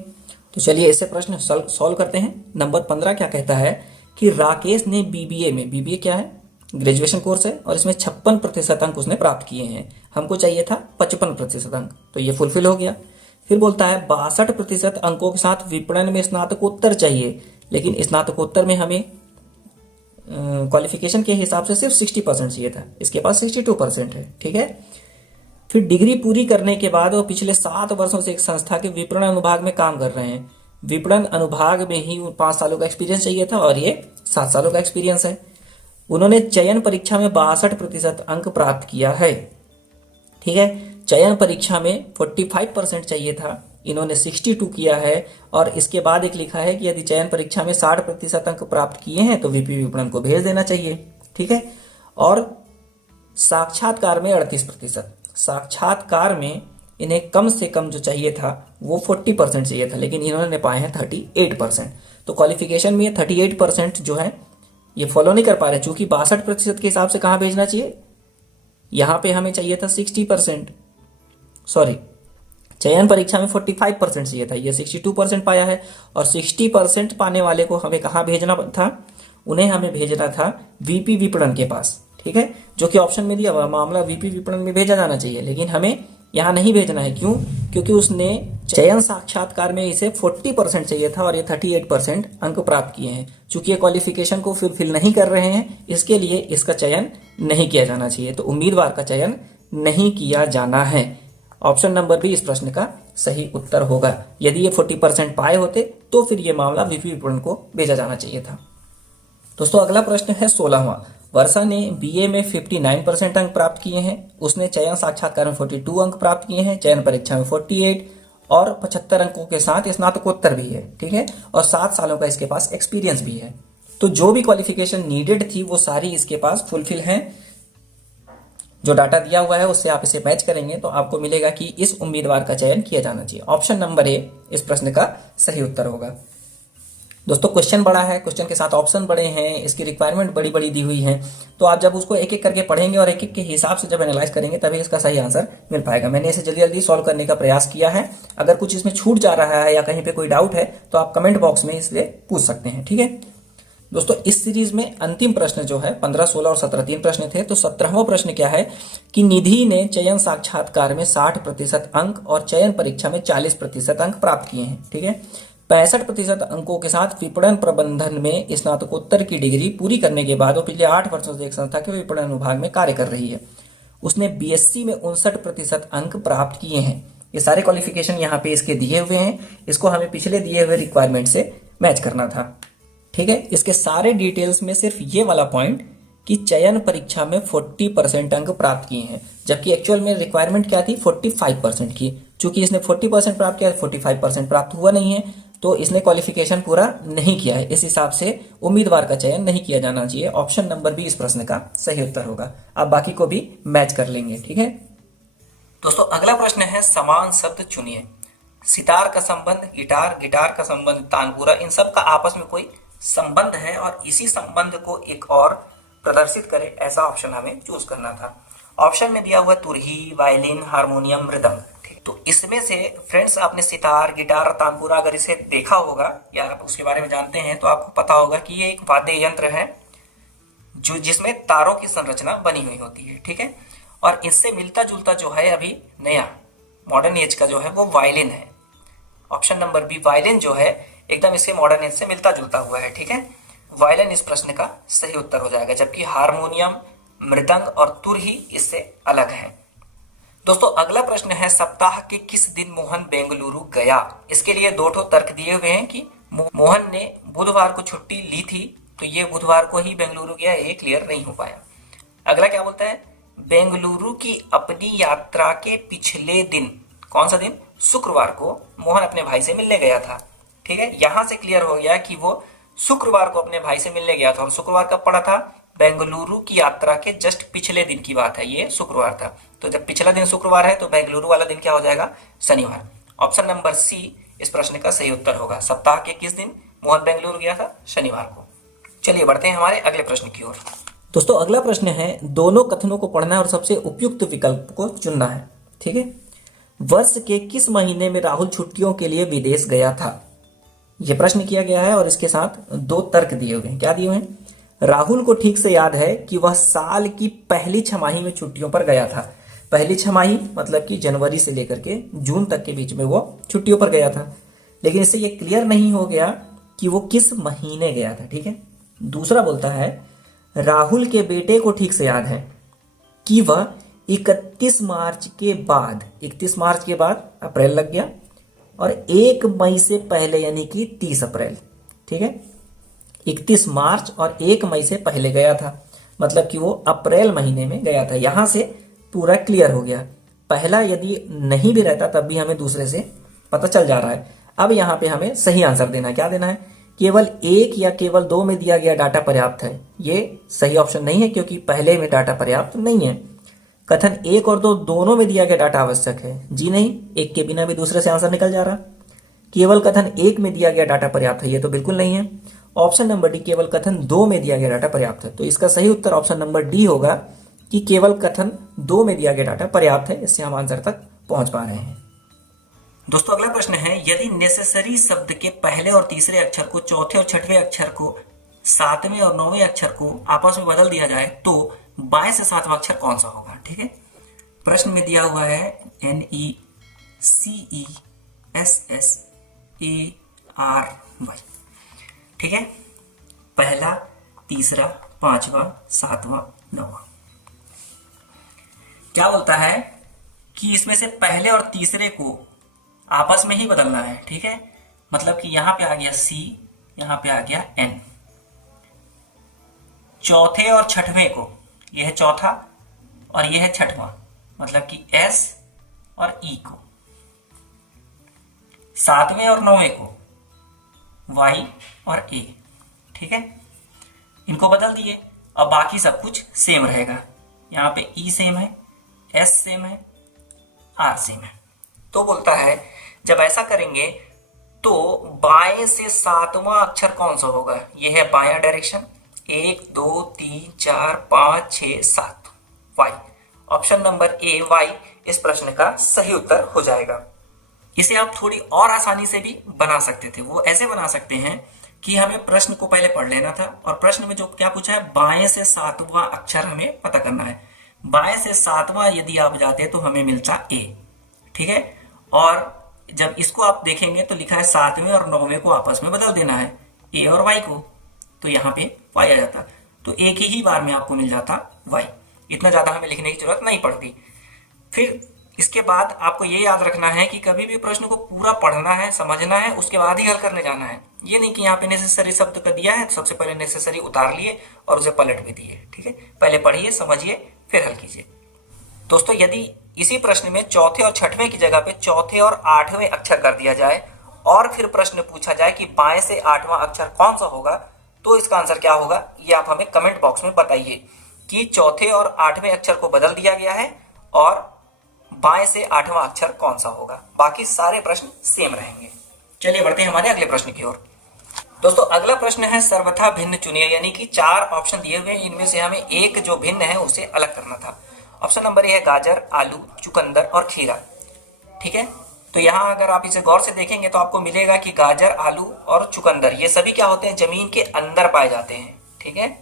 तो चलिए ऐसे प्रश्न सॉल्व करते हैं। नंबर 15 क्या कहता है कि राकेश ने बीबीए में, बीबीए क्या है, ग्रेजुएशन कोर्स है, और इसमें 56% अंक उसने प्राप्त किए हैं। हमको चाहिए था 55% अंक, तो ये फुलफिल हो गया। फिर बोलता है 62% अंकों के साथ विपणन में स्नातकोत्तर चाहिए, लेकिन स्नातकोत्तर में हमें क्वालिफिकेशन के हिसाब से सिर्फ 60% चाहिए था, इसके पास 62% है। ठीक है, फिर डिग्री पूरी करने के बाद वो पिछले 7 वर्षों से एक संस्था के विपणन अनुभाग में काम कर रहे हैं। विपणन अनुभाग में ही 5 सालों का एक्सपीरियंस चाहिए था, और ये 7 सालों का एक्सपीरियंस है। उन्होंने चयन परीक्षा में 62% अंक प्राप्त किया है। ठीक है, चयन परीक्षा में 45% चाहिए था, इन्होंने 62 किया है, और इसके बाद एक लिखा है कि यदि चयन परीक्षा में 60% अंक प्राप्त किए हैं तो वीपी विपणन को भेज देना चाहिए। ठीक है, और साक्षात्कार में 38%, साक्षात्कार में इन्हें कम से कम जो चाहिए था वो 40% चाहिए था, लेकिन इन्होंने पाए हैं 38%। तो क्वालिफिकेशन में 38% जो है ये फॉलो नहीं कर पा रहे, चूंकि 62% के हिसाब से कहाँ भेजना चाहिए, यहाँ पे हमें चाहिए था 60%, सॉरी चयन परीक्षा में 45% चाहिए था, ये 62% पाया है, और 60% पाने वाले को हमें कहाँ भेजना था, उन्हें हमें भेजना था वीपी विपणन के पास, ठीक है, जो कि ऑप्शन में दिया हुआ मामला वीपी विपणन में भेजा जाना चाहिए, लेकिन हमें यहाँ नहीं भेजना है। क्यों? क्योंकि उसने चयन साक्षात्कार में इसे 40% चाहिए था और ये 38% अंक प्राप्त किए हैं। चूंकि ये क्वालिफिकेशन को फुलफिल नहीं कर रहे हैं, इसके लिए इसका चयन नहीं किया जाना चाहिए। तो उम्मीदवार का चयन नहीं किया जाना है। ऑप्शन नंबर बी इस प्रश्न का सही उत्तर होगा। यदि ये 40% पाए होते तो फिर ये मामला वीपी विपणन को भेजा जाना चाहिए था। दोस्तों अगला प्रश्न है 16वां। वर्षा ने बीए में 59% अंक प्राप्त किए हैं। उसने चयन साक्षात्कार में 42 अंक प्राप्त किए हैं, चयन परीक्षा में 48 और 75 अंकों के साथ स्नातकोत्तर भी है, ठीक है, और 7 सालों का इसके पास एक्सपीरियंस भी है। तो जो भी क्वालिफिकेशन नीडेड थी वो सारी इसके पास फुलफिल हैं। जो डाटा दिया हुआ है उससे आप इसे मैच करेंगे तो आपको मिलेगा कि इस उम्मीदवार का चयन किया जाना चाहिए। ऑप्शन नंबर ए इस प्रश्न का सही उत्तर होगा। दोस्तों क्वेश्चन बड़ा है, क्वेश्चन के साथ ऑप्शन बड़े हैं, इसकी रिक्वायरमेंट बड़ी बड़ी दी हुई है, तो आप जब उसको एक एक करके पढ़ेंगे और एक एक के हिसाब से जब एनालाइज करेंगे तभी इसका सही आंसर मिल पाएगा। मैंने इसे जल्दी जल्दी सॉल्व करने का प्रयास किया है। अगर कुछ इसमें छूट जा रहा है या कहीं पे कोई डाउट है तो आप कमेंट बॉक्स में इसलिए पूछ सकते हैं, ठीक है। दोस्तों इस सीरीज में अंतिम प्रश्न जो है 15, 16 और 17 3 प्रश्न थे। तो 17वां प्रश्न क्या है कि निधि ने चयन साक्षात्कार में 60% अंक और चयन परीक्षा में 40% अंक प्राप्त किए हैं, ठीक है। 65% अंकों के साथ विपणन प्रबंधन में स्नातकोत्तर की डिग्री पूरी करने के बाद वो पिछले 8 वर्षों से एक संस्था के विपणन विभाग में कार्य कर रही है। उसने बीएससी में 59% अंक प्राप्त किए हैं। ये सारे क्वालिफिकेशन यहाँ पे इसके दिए हुए हैं, इसको हमें पिछले दिए हुए रिक्वायरमेंट से मैच करना था, ठीक है। इसके सारे डिटेल्स में सिर्फ ये वाला पॉइंट कि चयन परीक्षा में 40% अंक प्राप्त किए हैं, जबकि एक्चुअल में रिक्वायरमेंट क्या थी 45% की। चूंकि इसने 40% प्राप्त किया, 45% प्राप्त हुआ नहीं है, तो इसने क्वालिफिकेशन पूरा नहीं किया है। इस हिसाब से उम्मीदवार का चयन नहीं किया जाना चाहिए। ऑप्शन नंबर बी इस प्रश्न का सही उत्तर होगा। आप बाकी को भी मैच कर लेंगे, ठीक है। दोस्तों अगला प्रश्न है समान शब्द चुनिए। सितार का संबंध गिटार, गिटार का संबंध तानपुरा, इन सब का आपस में कोई संबंध है और इसी संबंध को एक और प्रदर्शित करे, ऐसा ऑप्शन हमें चूज करना था। ऑप्शन में दिया हुआ तुरही, वायलिन, हारमोनियम, मृदंग। तो इसमें से फ्रेंड्स आपने सितार, गिटार, तानपुरा अगर इसे देखा होगा या आप उसके बारे में जानते हैं तो आपको पता होगा कि ये एक वाद्य यंत्र है जो जिसमें तारों की संरचना बनी हुई होती है, ठीक है। और इससे मिलता जुलता जो है अभी नया मॉडर्न एज का जो है वो वायलिन है। ऑप्शन नंबर बी वायलिन जो है एकदम इससे मॉडर्न एज से मिलता जुलता हुआ है, ठीक है। वायलिन इस प्रश्न का सही उत्तर हो जाएगा, जबकि हारमोनियम, मृदंग और तुरही इससे अलग है। दोस्तों अगला प्रश्न है सप्ताह के किस दिन मोहन बेंगलुरु गया। इसके लिए 2 तर्क दिए हुए हैं कि मोहन ने बुधवार को छुट्टी ली थी तो ये बुधवार को ही बेंगलुरु गया, ये क्लियर नहीं हो पाया। अगला क्या बोलता है बेंगलुरु की अपनी यात्रा के पिछले दिन, कौन सा दिन, शुक्रवार को मोहन अपने भाई से मिलने गया था, ठीक है। यहां से क्लियर हो गया कि वो शुक्रवार को अपने भाई से मिलने गया था और शुक्रवार कब पड़ा था, बेंगलुरु की यात्रा के जस्ट पिछले दिन की बात है, ये शुक्रवार था। तो जब पिछला दिन शुक्रवार है तो बेंगलुरु वाला दिन क्या हो जाएगा, शनिवार। ऑप्शन नंबर सी इस प्रश्न का सही उत्तर होगा। सप्ताह के किस दिन मोहन बेंगलुरु गया था, शनिवार को। चलिए बढ़ते हैं हमारे अगले प्रश्न की ओर। दोस्तों अगला प्रश्न है दोनों कथनों को पढ़ना है और सबसे उपयुक्त विकल्प को चुनना है, ठीक है। वर्ष के किस महीने में राहुल छुट्टियों के लिए विदेश गया था, यह प्रश्न किया गया है और इसके साथ 2 तर्क दिए हुए हैं। क्या दिए हुए हैं, राहुल को ठीक से याद है कि वह साल की पहली छमाही में छुट्टियों पर गया था। पहली छमाही मतलब कि जनवरी से लेकर के जून तक के बीच में वो छुट्टियों पर गया था, लेकिन इससे ये क्लियर नहीं हो गया कि वो किस महीने गया था, ठीक है। दूसरा बोलता है राहुल के बेटे को ठीक से याद है कि वह 31 मार्च के बाद अप्रैल लग गया और 1 मई से पहले यानी कि 30 अप्रैल, ठीक है। 31 मार्च और 1 मई से पहले गया था, मतलब कि वो अप्रैल महीने में गया था। यहां से पूरा क्लियर हो गया। पहला यदि नहीं भी रहता तब भी हमें दूसरे से पता चल जा रहा है। अब यहाँ पे हमें सही आंसर देना है। क्या देना है, केवल 1 या केवल 2 में दिया गया डाटा पर्याप्त है। ये सही ऑप्शन नहीं है क्योंकि पहले में डाटा पर्याप्त नहीं है। कथन 1 और 2 दोनों में दिया गया डाटा आवश्यक है, जी नहीं, एक के बिना भी दूसरे से आंसर निकल जा रहा। केवल कथन 1 में दिया गया डाटा पर्याप्त है, ये तो बिल्कुल नहीं है। ऑप्शन नंबर डी केवल कथन 2 में दिया गया डाटा पर्याप्त है, तो इसका सही उत्तर ऑप्शन नंबर डी होगा कि केवल कथन 2 में दिया गया डाटा पर्याप्त है। इससे हम आंसर तक पहुंच पा रहे हैं। दोस्तों अगला प्रश्न है यदि नेसेसरी शब्द के पहले और तीसरे अक्षर को चौथे और छठवें अक्षर को सातवें और नौवें अक्षर को आपस में बदल दिया जाए तो बाएं से सातवां अक्षर कौन सा होगा। ठीक है, प्रश्न में दिया हुआ है NECESSARY। ठीक है, पहला, तीसरा, पांचवा, सातवां, नौवां। क्या बोलता है कि इसमें से पहले और तीसरे को आपस में ही बदलना है। ठीक है, मतलब कि यहां पे आ गया C, यहां पे आ गया N। चौथे और छठवें को, यह है चौथा और यह है छठवां, मतलब कि S और E को। सातवें और नौवें को Y और A। ठीक है, इनको बदल दिए। अब बाकी सब कुछ सेम रहेगा। यहाँ पे E सेम है, S सेम है, R सेम है। तो बोलता है जब ऐसा करेंगे तो बाएं से सातवां अक्षर कौन सा होगा। यह है बायां direction, 1 2 3 4 5 6 7, Y। Option number A Y इस प्रश्न का सही उत्तर हो जाएगा। इसे आप थोड़ी और आसानी से भी बना सकते थे। वो ऐसे बना सकते हैं कि हमें प्रश्न को पहले पढ़ लेना था और प्रश्न में जो क्या पूछा है, बाएं से सातवां अक्षर हमें पता करना है। बाएं से सातवां यदि आप जाते तो हमें मिलता A। ठीक है, और जब इसको आप देखेंगे तो लिखा है सातवें और नौवें को आपस में बदल देना है, A और Y को, तो यहाँ पे Y आ जाता। तो एक ही बार में आपको मिल जाता Y। इतना ज्यादा हमें लिखने की जरूरत नहीं पड़ती। फिर इसके बाद आपको ये याद रखना है कि कभी भी प्रश्न को पूरा पढ़ना है, समझना है, उसके बाद ही हल करने जाना है। ये नहीं कि यहाँ पे नेसेसरी शब्द का दिया है तो सबसे पहले नेसेसरी उतार लिए और उसे पलट भी दिए। ठीक है, पहले पढ़िए, समझिए, फिर हल कीजिए। दोस्तों, यदि इसी प्रश्न में चौथे और छठवें की जगह पे चौथे और आठवें अक्षर कर दिया जाए और फिर प्रश्न पूछा जाए कि बाएं से आठवां अक्षर कौन सा होगा, तो इसका आंसर क्या होगा, ये आप हमें कमेंट बॉक्स में बताइए कि चौथे और आठवें अक्षर को बदल दिया गया है और बाएं से आठवां अक्षर कौन सा होगा। बाकी सारे प्रश्न सेम रहेंगे। चलिए बढ़ते हैं हमारे अगले प्रश्न की ओर। दोस्तों, अगला प्रश्न है सर्वथा भिन्न चुनिए, यानी कि 4 ऑप्शन दिए हुए हैं, इनमें से हमें एक जो भिन्न है उसे अलग करना था। ऑप्शन नंबर ए है गाजर, आलू, चुकंदर और खीरा। ठीक है, तो यहाँ अगर आप इसे गौर से देखेंगे तो आपको मिलेगा कि गाजर, आलू और चुकंदर ये सभी क्या होते हैं, जमीन के अंदर पाए जाते हैं। ठीक है,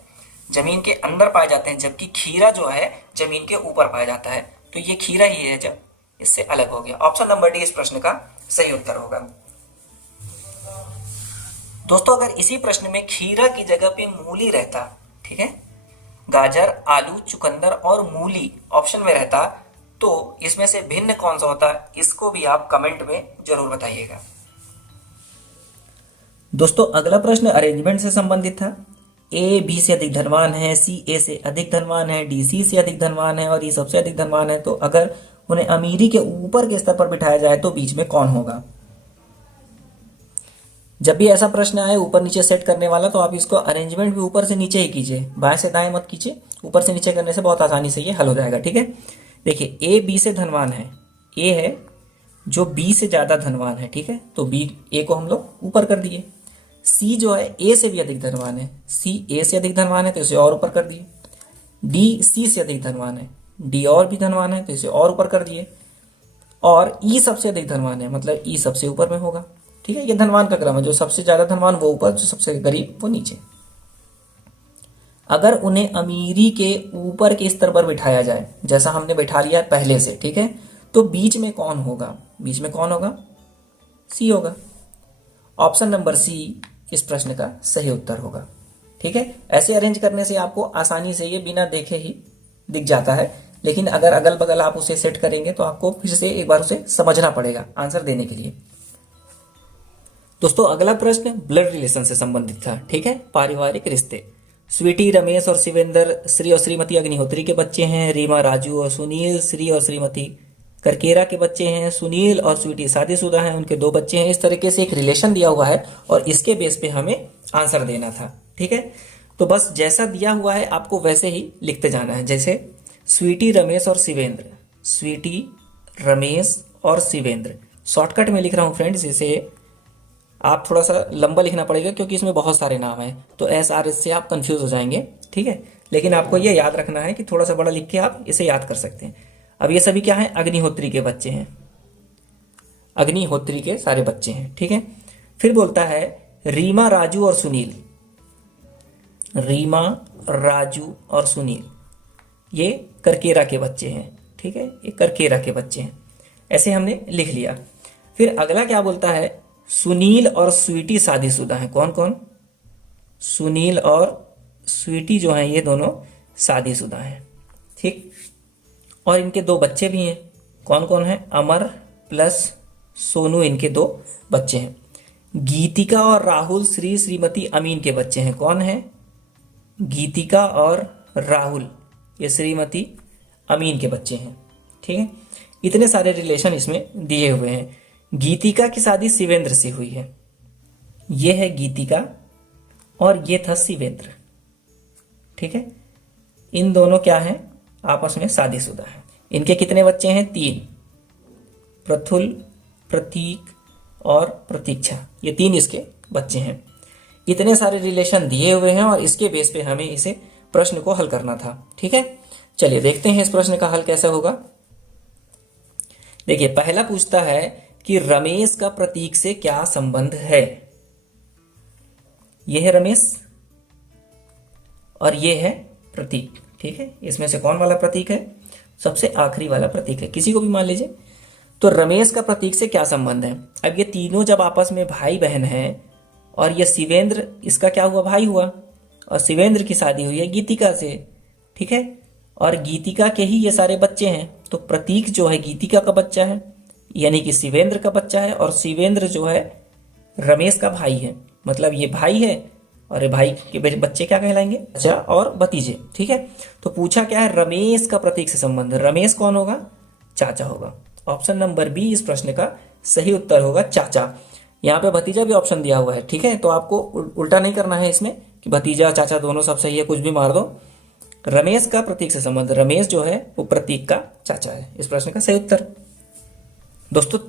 जमीन के अंदर पाए जाते हैं, जबकि खीरा जो है जमीन के ऊपर पाया जाता है। तो ये खीरा ही है जब इससे अलग हो गया। ऑप्शन नंबर डी इस प्रश्न का सही उत्तर होगा। दोस्तों, अगर इसी प्रश्न में खीरा की जगह पे मूली रहता, ठीक है, गाजर, आलू, चुकंदर और मूली ऑप्शन में रहता, तो इसमें से भिन्न कौन सा होता, इसको भी आप कमेंट में जरूर बताइएगा। दोस्तों, अगला प्रश्न अरेंजमेंट से संबंधित था। ए बी से अधिक धनवान है, सी ए से अधिक धनवान है, डी सी से अधिक धनवान है और ई सबसे अधिक धनवान है। तो अगर उन्हें अमीरी के ऊपर के स्तर पर बिठाया जाए तो बीच में कौन होगा। जब भी ऐसा प्रश्न आए ऊपर नीचे सेट करने वाला, तो आप इसको अरेंजमेंट भी ऊपर से नीचे ही कीजिए, बाएं से दाएं मत कीजिए। ऊपर से नीचे करने से बहुत आसानी से ये हल हो जाएगा। ठीक है, देखिए ए बी से धनवान है, ए है जो बी से ज्यादा धनवान है। ठीक है, तो बी ए को हम लोग ऊपर कर दिए। सी जो है ए से भी अधिक धनवान है, सी ए से अधिक धनवान है तो इसे और ऊपर कर दिए। डी सी से अधिक धनवान है, डी और भी धनवान है तो इसे और ऊपर कर दिए। और ई सबसे अधिक धनवान है, मतलब ई सबसे ऊपर में होगा। ठीक है, ये धनवान का क्रम है, जो सबसे ज्यादा धनवान वो ऊपर, जो सबसे गरीब वो नीचे। अगर उन्हें अमीरी के ऊपर के स्तर पर बिठाया जाए, जैसा हमने बैठा लिया है पहले से, ठीक है, तो बीच में कौन होगा, बीच में कौन होगा, सी होगा। ऑप्शन नंबर सी इस प्रश्न का सही उत्तर होगा। ठीक है, ऐसे अरेंज करने से आपको आसानी से ये बिना देखे ही दिख जाता है, लेकिन अगर अगल बगल आप उसे सेट करेंगे तो आपको फिर से एक बार उसे समझना पड़ेगा आंसर देने के लिए। दोस्तों, अगला प्रश्न ब्लड रिलेशन से संबंधित था। ठीक है, पारिवारिक रिश्ते। स्वीटी, रमेश और शिवेंद्र श्री और श्रीमती अग्निहोत्री के बच्चे हैं। रीमा, राजू और सुनील श्री और श्रीमती करकेरा के बच्चे हैं। सुनील और स्वीटी शादीशुदा हैं, उनके 2 बच्चे हैं। इस तरीके से एक रिलेशन दिया हुआ है और इसके बेस पे हमें आंसर देना था। ठीक है, तो बस जैसा दिया हुआ है आपको वैसे ही लिखते जाना है। जैसे स्वीटी, रमेश और शिवेंद्र, स्वीटी, रमेश और शिवेंद्र। शॉर्टकट में लिख रहा हूँ फ्रेंड्स, इसे आप थोड़ा सा लंबा लिखना पड़ेगा क्योंकि इसमें बहुत सारे नाम हैं, तो एस आर एस से आप कंफ्यूज हो जाएंगे। ठीक है, लेकिन आपको ये याद रखना है कि थोड़ा सा बड़ा लिख के आप इसे याद कर सकते हैं। अब ये सभी क्या है, अग्निहोत्री के बच्चे हैं, अग्निहोत्री के सारे बच्चे हैं। ठीक है, फिर बोलता है रीमा, राजू और सुनील। रीमा, राजू और सुनील, ये करकेरा के बच्चे हैं। ठीक है, ये करकेरा के बच्चे हैं, ऐसे हमने लिख लिया। फिर अगला क्या बोलता है, सुनील और स्वीटी शादीशुदा हैं। कौन कौन, सुनील और स्वीटी जो हैं ये दोनों शादीशुदा हैं। ठीक, और इनके दो बच्चे भी हैं। कौन कौन है, अमर प्लस सोनू, इनके दो बच्चे हैं। गीतिका और राहुल श्रीमती अमीन के बच्चे हैं। कौन है, गीतिका और राहुल, ये श्रीमती अमीन के बच्चे हैं। ठीक है, इतने सारे रिलेशन इसमें दिए हुए हैं। गीतिका की शादी शिवेंद्र से हुई है, ये है गीतिका और ये था शिवेंद्र। ठीक है, इन दोनों क्या हैं, आपस में शादीशुदा हैं। इनके कितने बच्चे हैं, 3, प्रथुल, प्रतीक और प्रतीक्षा, ये 3 इसके बच्चे हैं। इतने सारे रिलेशन दिए हुए हैं और इसके बेस पे हमें इसे प्रश्न को हल करना था। ठीक है, चलिए देखते हैं इस प्रश्न का हल कैसे होगा। देखिए, पहला पूछता है कि रमेश का प्रतीक से क्या संबंध है। यह है रमेश और यह है प्रतीक। ठीक है, इसमें से कौन वाला प्रतीक है, सबसे आखिरी वाला प्रतीक है, किसी को भी मान लीजिए। तो रमेश का प्रतीक से क्या संबंध है। अब ये तीनों जब आपस में भाई बहन हैं और ये शिवेंद्र इसका क्या हुआ, भाई हुआ, और शिवेंद्र की शादी हुई है गीतिका से। ठीक है, और गीतिका के ही ये सारे बच्चे हैं, तो प्रतीक जो है गीतिका का बच्चा है, यानी कि शिवेंद्र का बच्चा है, और शिवेंद्र जो है रमेश का भाई है, मतलब ये भाई है और ये भाई के बच्चे क्या कहलाएंगे, चाचा और भतीजे। ठीक है, तो पूछा क्या है, रमेश का प्रतीक से संबंध। रमेश कौन होगा, चाचा होगा। ऑप्शन नंबर बी इस प्रश्न का सही उत्तर होगा, चाचा। यहाँ पे भतीजा भी ऑप्शन दिया हुआ है। ठीक है, तो आपको उल्टा नहीं करना है इसमें कि भतीजा चाचा दोनों सब सही है, कुछ भी मार दो। रमेश का प्रतीक से संबंध, रमेश जो है वो प्रतीक का चाचा है, इस प्रश्न का सही उत्तर। दोस्तों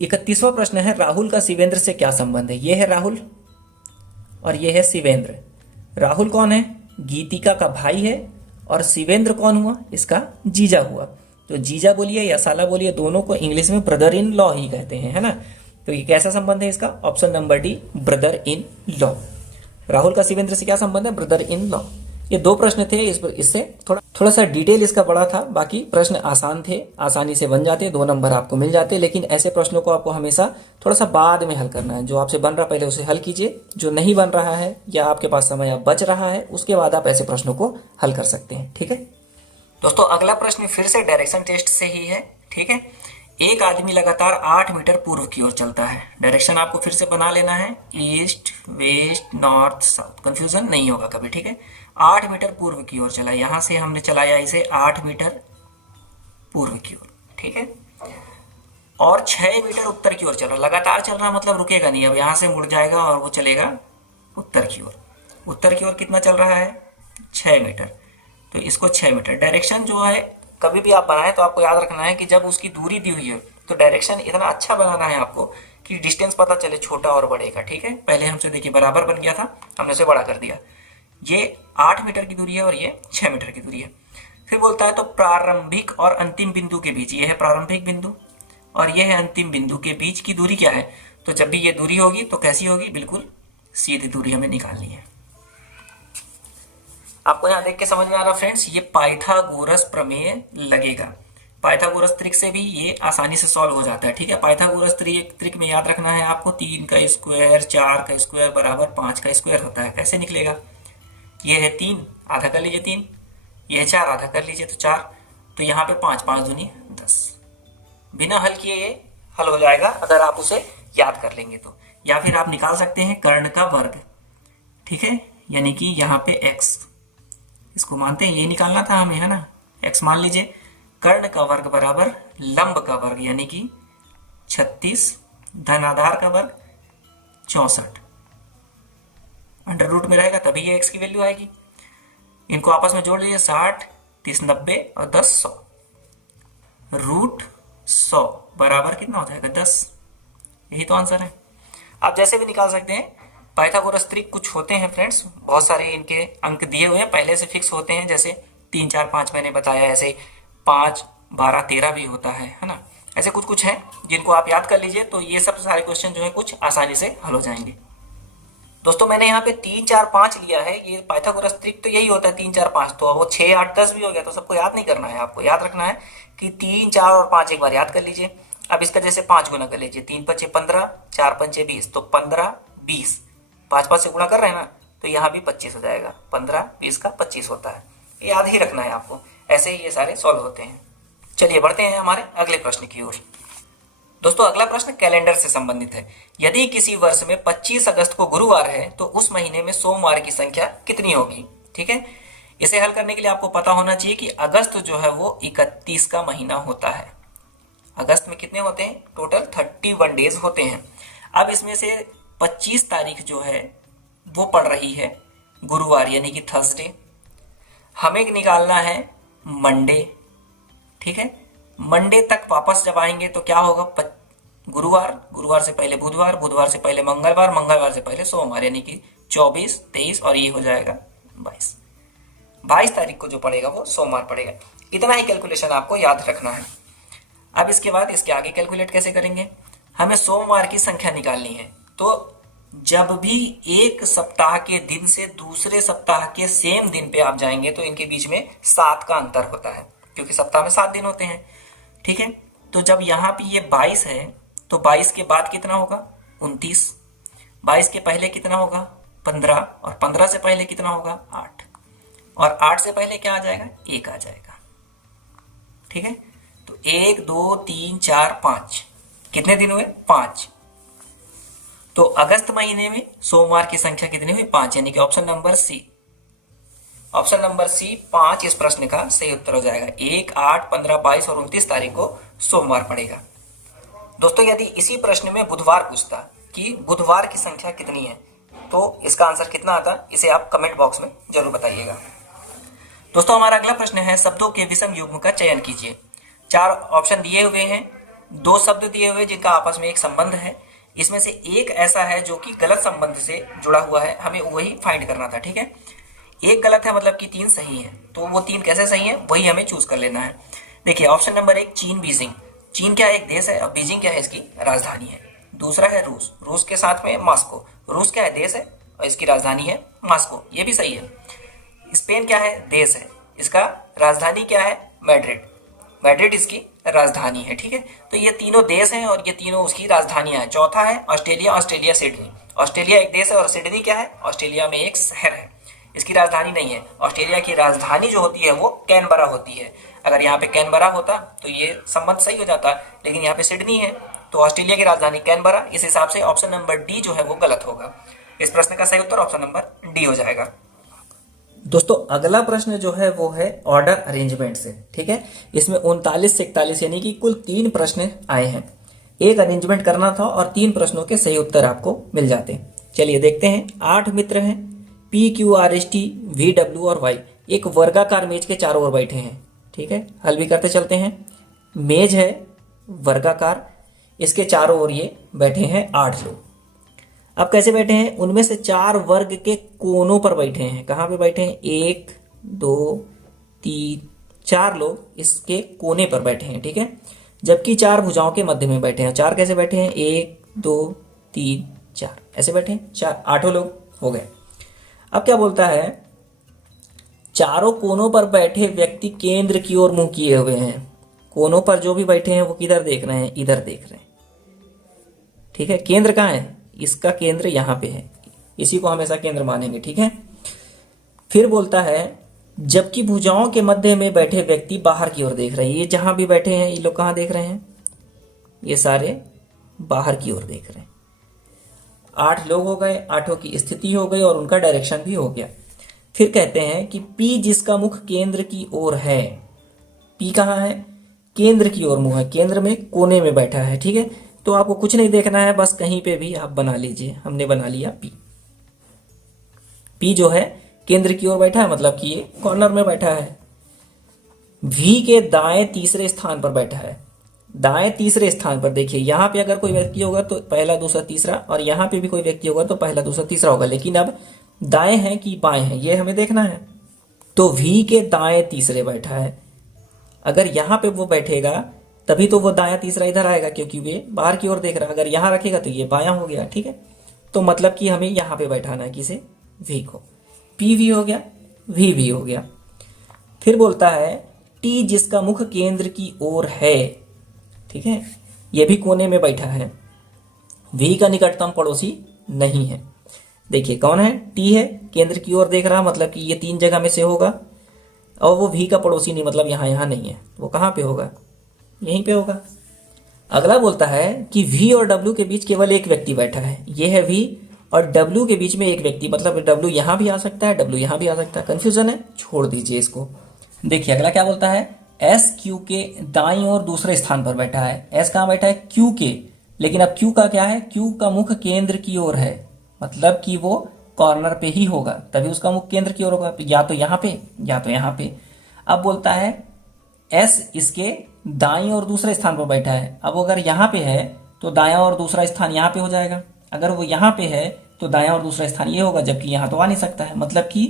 31वां प्रश्न है, राहुल का शिवेंद्र से क्या संबंध है। ये है राहुल और ये है शिवेंद्र। राहुल कौन है, गीतिका का भाई है, और शिवेंद्र कौन हुआ, इसका जीजा हुआ। तो जीजा बोलिए या साला बोलिए, दोनों को इंग्लिश में ब्रदर इन लॉ ही कहते हैं, है ना। तो ये कैसा संबंध है इसका, option number D, brother in law. Rahul का शिवेंद्र से क्या संबंध है, ब्रदर इन लॉ। ये 2 प्रश्न थे, इससे थोड़ा सा डिटेल इसका बड़ा था, बाकी प्रश्न आसान थे, आसानी से बन जाते, 2 नंबर आपको मिल जाते। लेकिन ऐसे प्रश्नों को आपको हमेशा थोड़ा सा बाद में हल करना है। जो आपसे बन रहा पहले उसे हल कीजिए, जो नहीं बन रहा है या आपके पास समय बच रहा है उसके बाद आप ऐसे प्रश्नों को हल कर सकते हैं। ठीक है दोस्तों, अगला प्रश्न फिर से डायरेक्शन टेस्ट से ही है। ठीक है, एक आदमी लगातार 8 मीटर पूर्व की ओर चलता है। डायरेक्शन आपको फिर से बना लेना है, east, west, north, south, confusion नहीं होगा कभी। ठीक है, 8 मीटर पूर्व की ओर चला, यहां से हमने चलाया इसे 8 मीटर पूर्व की ओर। ठीक है, और 6 मीटर उत्तर की ओर चल रहा, लगातार चल रहा मतलब रुकेगा नहीं, अब यहां से मुड़ जाएगा और वो चलेगा उत्तर की ओर। उत्तर की ओर कितना चल रहा है, 6 मीटर, तो इसको 6 मीटर। डायरेक्शन जो है कभी भी आप बनाएं तो आपको याद रखना है कि जब उसकी दूरी दी हुई है तो डायरेक्शन इतना अच्छा बनाना है आपको कि डिस्टेंस पता चले छोटा और बड़े का। ठीक है, पहले हमसे देखिए बराबर बन गया था, हमने उसे बड़ा कर दिया। ये 8 मीटर की दूरी है और ये 6 मीटर की दूरी है। फिर बोलता है तो प्रारंभिक और अंतिम बिंदु के बीच, ये है प्रारंभिक बिंदु और ये है अंतिम बिंदु के बीच की दूरी क्या है। तो जब भी ये दूरी होगी तो कैसी होगी, बिल्कुल सीधी दूरी हमें निकालनी है। आपको यहाँ देख के समझ में आ रहा फ्रेंड्स, ये पाइथागोरस प्रमेय लगेगा। पाइथागोरस ट्रिक से भी ये आसानी से सॉल्व हो जाता है। ठीक है, पाइथागोरस ट्रिक में याद रखना है आपको, 3 का स्क्वायर 4 का स्क्वायर बराबर 5 का स्क्वायर होता है। कैसे निकलेगा, ये है 3, आधा कर लीजिए 3, ये है 4, आधा कर लीजिए तो 4, तो यहाँ पे 5 5 दूनी 10। बिना हल किए ये हल हो जाएगा अगर आप उसे याद कर लेंगे तो। या फिर आप निकाल सकते हैं कर्ण का वर्ग। ठीक है, यानी कि यहाँ पे x, इसको मानते हैं, ये निकालना था हमें, है ना। x मान लीजिए, कर्ण का वर्ग बराबर लंब का वर्ग यानी कि 36 धन आधार का वर्ग 64, अंडर रूट में रहेगा तभी ये x की वैल्यू आएगी। इनको आपस में जोड़ लीजिए, 60 30 90 और 10 100, रूट 100 बराबर कितना हो जाएगा 10। यही तो आंसर है। आप जैसे भी निकाल सकते हैं। पाइथागोरस ट्रिक कुछ होते हैं फ्रेंड्स, बहुत सारे इनके अंक दिए हुए हैं, पहले से फिक्स होते हैं, जैसे 3 4 5 मैंने बताया, ऐसे 5 12 13 भी होता है ना। ऐसे कुछ कुछ है जिनको आप याद कर लीजिए तो ये सब सारे क्वेश्चन जो है कुछ आसानी से हल हो जाएंगे। दोस्तों मैंने यहाँ पे 3 4 5 लिया है, ये पाइथागोरस ट्रिक तो यही होता है 3 4 5, तो वो 6 8 10 भी हो गया, तो सबको याद नहीं करना है, आपको याद रखना है कि 3 4 और 5 एक बार याद कर लीजिए। अब इसका जैसे 5 गुना कर लीजिए, 3 5 15, 4 5 20, तो 15 20, 5 5 से गुणा कर रहे हैं ना, तो यहाँ भी 25 हो जाएगा, 15 20 का 25 होता है, याद ही रखना है आपको। ऐसे ही ये सारे सॉल्व होते हैं। चलिए बढ़ते हैं हमारे अगले प्रश्न की ओर। दोस्तों अगला प्रश्न कैलेंडर से संबंधित है। यदि किसी वर्ष में 25 अगस्त को गुरुवार है तो उस महीने में सोमवार की संख्या कितनी होगी? ठीक है, इसे हल करने के लिए आपको पता होना चाहिए कि अगस्त जो है वो 31 का महीना होता है। अगस्त में कितने होते हैं? टोटल 31 डेज होते हैं। अब इसमें से 25 तारीख जो है वो पड़ रही है गुरुवार यानी कि थर्सडे। हमें निकालना है मंडे। ठीक है, मंडे तक वापस जब आएंगे तो क्या होगा? गुरुवार, गुरुवार से पहले बुधवार, बुधवार से पहले मंगलवार, मंगलवार से पहले सोमवार, यानी कि 24 23 और ये हो जाएगा 22। 22 तारीख को जो पड़ेगा वो सोमवार पड़ेगा। इतना ही कैलकुलेशन आपको याद रखना है। अब इसके बाद इसके आगे कैलकुलेट कैसे करेंगे? हमें सोमवार की संख्या निकालनी है। तो जब भी एक सप्ताह के दिन से दूसरे सप्ताह के सेम दिन पे आप जाएंगे तो इनके बीच में 7 का अंतर होता है, क्योंकि सप्ताह में 7 दिन होते हैं। ठीक है, तो जब यहाँ पे ये 22 है तो 22 के बाद कितना होगा? 29। 22 के पहले कितना होगा? 15, और 15 से पहले कितना होगा? 8, और 8 से पहले क्या आ जाएगा? 1 आ जाएगा। ठीक है, तो 1 2 3 4 5 कितने दिन हुए? 5। तो अगस्त महीने में सोमवार की संख्या कितनी हुई? 5, यानी कि option number C, option number C 5 इस प्रश्न का सही उत्तर हो जाएगा। 1 8 15 22 और 29 तारीख को सोमवार पड़ेगा। दोस्तों यदि इसी प्रश्न में बुधवार पूछता कि बुधवार की संख्या कितनी है तो इसका आंसर कितना आता, इसे आप कमेंट बॉक्स में जरूर बताइएगा। दोस्तों हमारा अगला प्रश्न है शब्दों के विषम युग्म का चयन कीजिए। 4 ऑप्शन दिए हुए हैं, 2 शब्द दिए हुए जिनका आपस में एक संबंध है। इसमें से एक ऐसा है जो कि गलत संबंध से जुड़ा हुआ है, हमें वही फाइंड करना था। ठीक है, एक गलत है मतलब कि 3 सही है, तो वो 3 कैसे सही है वही हमें चूज कर लेना है। देखिए ऑप्शन नंबर 1 चीन बीजिंग, चीन क्या है? एक देश है, और बीजिंग क्या है? इसकी राजधानी है। दूसरा है रूस, रूस के साथ में मॉस्को, रूस क्या है? देश है, और इसकी राजधानी है मॉस्को, ये भी सही है। स्पेन क्या है? देश है, इसका राजधानी क्या है? मैड्रिड, मैड्रिड इसकी राजधानी है। ठीक है, तो ये तीनों देश हैं और ये तीनों उसकी राजधानियां हैं। चौथा है ऑस्ट्रेलिया, ऑस्ट्रेलिया सिडनी, ऑस्ट्रेलिया एक देश है और सिडनी क्या है? ऑस्ट्रेलिया में एक शहर है, इसकी राजधानी नहीं है। ऑस्ट्रेलिया की राजधानी जो होती है वो कैनबरा होती है। अगर यहाँ पे कैनबरा होता तो ये संबंध सही हो जाता, लेकिन यहाँ पे सिडनी है, तो ऑस्ट्रेलिया की राजधानी कैनबरा। इस हिसाब से ऑप्शन नंबर डी जो है वो गलत होगा। इस प्रश्न का सही उत्तर ऑप्शन नंबर डी हो जाएगा। दोस्तों अगला प्रश्न जो है वो है ऑर्डर अरेंजमेंट से। ठीक है, इसमें 39 से 41 यानी कि कुल 3 प्रश्न आए हैं। एक अरेंजमेंट करना था और 3 प्रश्नों के सही उत्तर आपको मिल जाते। चलिए देखते हैं। 8 मित्र हैं, PQRST VW और Y एक वर्गाकार मेज के चारों ओर बैठे हैं। ठीक है, हल भी करते चलते हैं। मेज है वर्गाकार, इसके चारों ओर ये बैठे हैं 8 लोग। अब कैसे बैठे हैं? उनमें से 4 वर्ग के कोनों पर बैठे हैं। कहाँ पे बैठे हैं? 1 2 3 4 लोग इसके कोने पर बैठे हैं। ठीक है, जबकि 4 भुजाओं के मध्य में बैठे हैं। 4 कैसे बैठे हैं? 1 2 3 4 ऐसे बैठे हैं। 4 8 लोग हो गए। अब क्या बोलता है? चारों कोनों पर बैठे व्यक्ति केंद्र की ओर मुंह किए हुए हैं। कोनों पर जो भी बैठे हैं वो किधर देख रहे हैं? इधर देख रहे हैं। ठीक है, केंद्र कहाँ है? इसका केंद्र यहाँ पे है, इसी को हमेशा केंद्र मानेंगे। ठीक है, फिर बोलता है जबकि भुजाओं के मध्य में बैठे व्यक्ति बाहर की ओर देख रहे हैं। ये जहां भी बैठे हैं ये लोग कहाँ देख रहे हैं? ये सारे बाहर की ओर देख रहे हैं। 8 लोग हो गए, 8 की स्थिति हो गई और उनका डायरेक्शन भी हो गया। फिर कहते हैं कि P जिसका मुख केंद्र की ओर है, P कहाँ है? केंद्र की ओर मुंह है, केंद्र में कोने में बैठा है। ठीक है, तो आपको कुछ नहीं देखना है, बस कहीं पे भी आप बना लीजिए। हमने बना लिया P जो है केंद्र की ओर बैठा है, मतलब कि ये कॉर्नर में बैठा है। V के दाएं तीसरे स्थान पर बैठा है। दाएं तीसरे स्थान पर देखिए, यहाँ पे अगर कोई व्यक्ति होगा तो पहला दूसरा तीसरा, और यहाँ पे भी कोई व्यक्ति होगा तो पहला दूसरा तीसरा होगा, लेकिन अब दाएं हैं कि बाएं हैं ये हमें देखना है। तो V के दाएं तीसरे बैठा है। अगर यहाँ पे वो बैठेगा तभी तो वो दायां तीसरा इधर आएगा, क्योंकि वे बाहर की ओर देख रहा है। अगर यहाँ रखेगा तो ये बायां हो गया। ठीक है, तो मतलब कि हमें यहाँ पे बैठाना है किसे, V को। PV हो गया, VV हो गया। फिर बोलता है T जिसका मुख केंद्र की ओर है, ठीक है, ये भी कोने में बैठा है, V का निकटतम पड़ोसी नहीं है। देखिए कौन है, T है, केंद्र की ओर देख रहा, मतलब कि ये 3 जगह में से होगा, और वो V का पड़ोसी नहीं, मतलब यहाँ नहीं है, वो कहाँ पे होगा, यहीं पे होगा। अगला बोलता है कि V और W के बीच केवल एक व्यक्ति बैठा है, ये है V, और W के बीच में एक व्यक्ति, मतलब W यहाँ भी आ सकता है, W यहाँ भी आ सकता है। कंफ्यूजन है, छोड़ दीजिए इसको। देखिए अगला क्या बोलता है, S Q के दाईं ओर दूसरे स्थान पर बैठा है। S कहाँ बैठा है, Q के, लेकिन अब Q का क्या है, Q का मुख केंद्र की ओर है, मतलब कि वो कॉर्नर पे ही होगा, तभी उसका मुख केंद्र की ओर होगा, या तो यहाँ पे या तो यहाँ पे। अब बोलता है S इसके दाईं और दूसरे स्थान पर बैठा है। अब अगर यहाँ पे है तो दायां और दूसरा स्थान यहाँ पे हो जाएगा, अगर वो यहाँ पे है तो दायां और दूसरा स्थान ये होगा, जबकि यहाँ तो आ नहीं सकता है, मतलब कि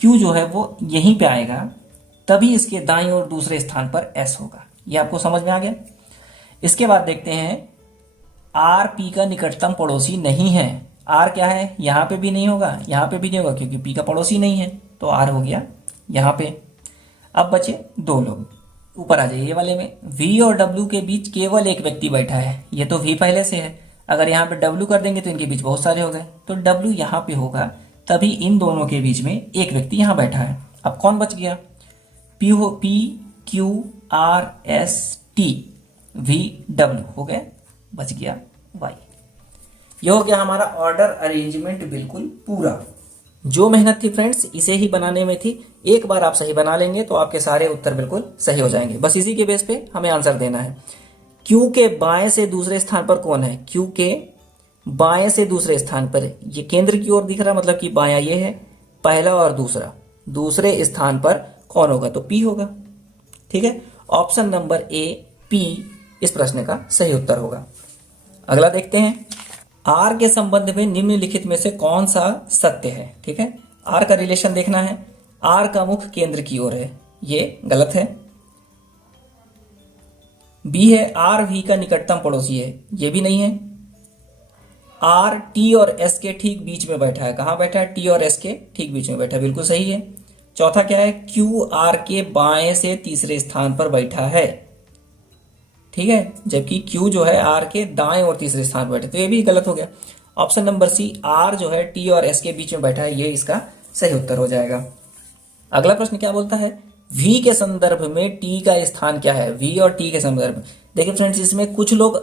Q जो है वो यहीं पे आएगा, तभी इसके दाईं और दूसरे स्थान पर S होगा। ये आपको समझ में आ गया। इसके बाद देखते हैं R P का निकटतम पड़ोसी नहीं है। R क्या है, यहाँ पे भी नहीं होगा, यहाँ पे भी नहीं होगा, क्योंकि P का पड़ोसी नहीं है, तो R हो गया यहाँ पे। अब बचे 2 लोग, ऊपर आ जाइए, ये वाले में V और W के बीच केवल एक व्यक्ति बैठा है। ये तो V पहले से है, अगर यहाँ पे W कर देंगे तो इनके बीच बहुत सारे हो गए, तो W यहाँ पे होगा, तभी इन दोनों के बीच में एक व्यक्ति यहाँ बैठा है। अब कौन बच गया, P Q R S T V W हो गए, बच गया Y। ये हो गया हमारा ऑर्डर अरेंजमेंट बिल्कुल पूरा। जो मेहनत थी फ्रेंड्स इसे ही बनाने में थी, एक बार आप सही बना लेंगे तो आपके सारे उत्तर बिल्कुल सही हो जाएंगे। बस इसी के बेस पे हमें आंसर देना है। Q के बाएं से दूसरे स्थान पर कौन है, Q के बाएं से दूसरे स्थान पर, ये केंद्र की ओर दिख रहा, मतलब कि बायां ये है, पहला और दूसरा, दूसरे स्थान पर कौन होगा, तो P होगा, ठीक है। ऑप्शन नंबर A P इस प्रश्न का सही उत्तर होगा। अगला देखते हैं, R के संबंध में निम्नलिखित में से कौन सा सत्य है, ठीक है। R का रिलेशन देखना है, R का मुख केंद्र की ओर है, ये गलत है। B है R V का निकटतम पड़ोसी है, ये भी नहीं है। R T और S के ठीक बीच में बैठा है, कहाँ बैठा है, T और S के ठीक बीच में बैठा है, बिल्कुल सही है। चौथा क्या है, Q R के बाएं से तीसरे स्थान पर बैठा है, ठीक है, जबकि Q जो है R के दाएं और तीसरे स्थान पर बैठे, तो ये भी गलत हो गया। ऑप्शन नंबर C R जो है T और S के बीच में बैठा है, ये इसका सही उत्तर हो जाएगा। अगला प्रश्न क्या बोलता है, V के संदर्भ में T का स्थान क्या है, V और T के संदर्भ में। देखिए फ्रेंड्स, इसमें कुछ लोग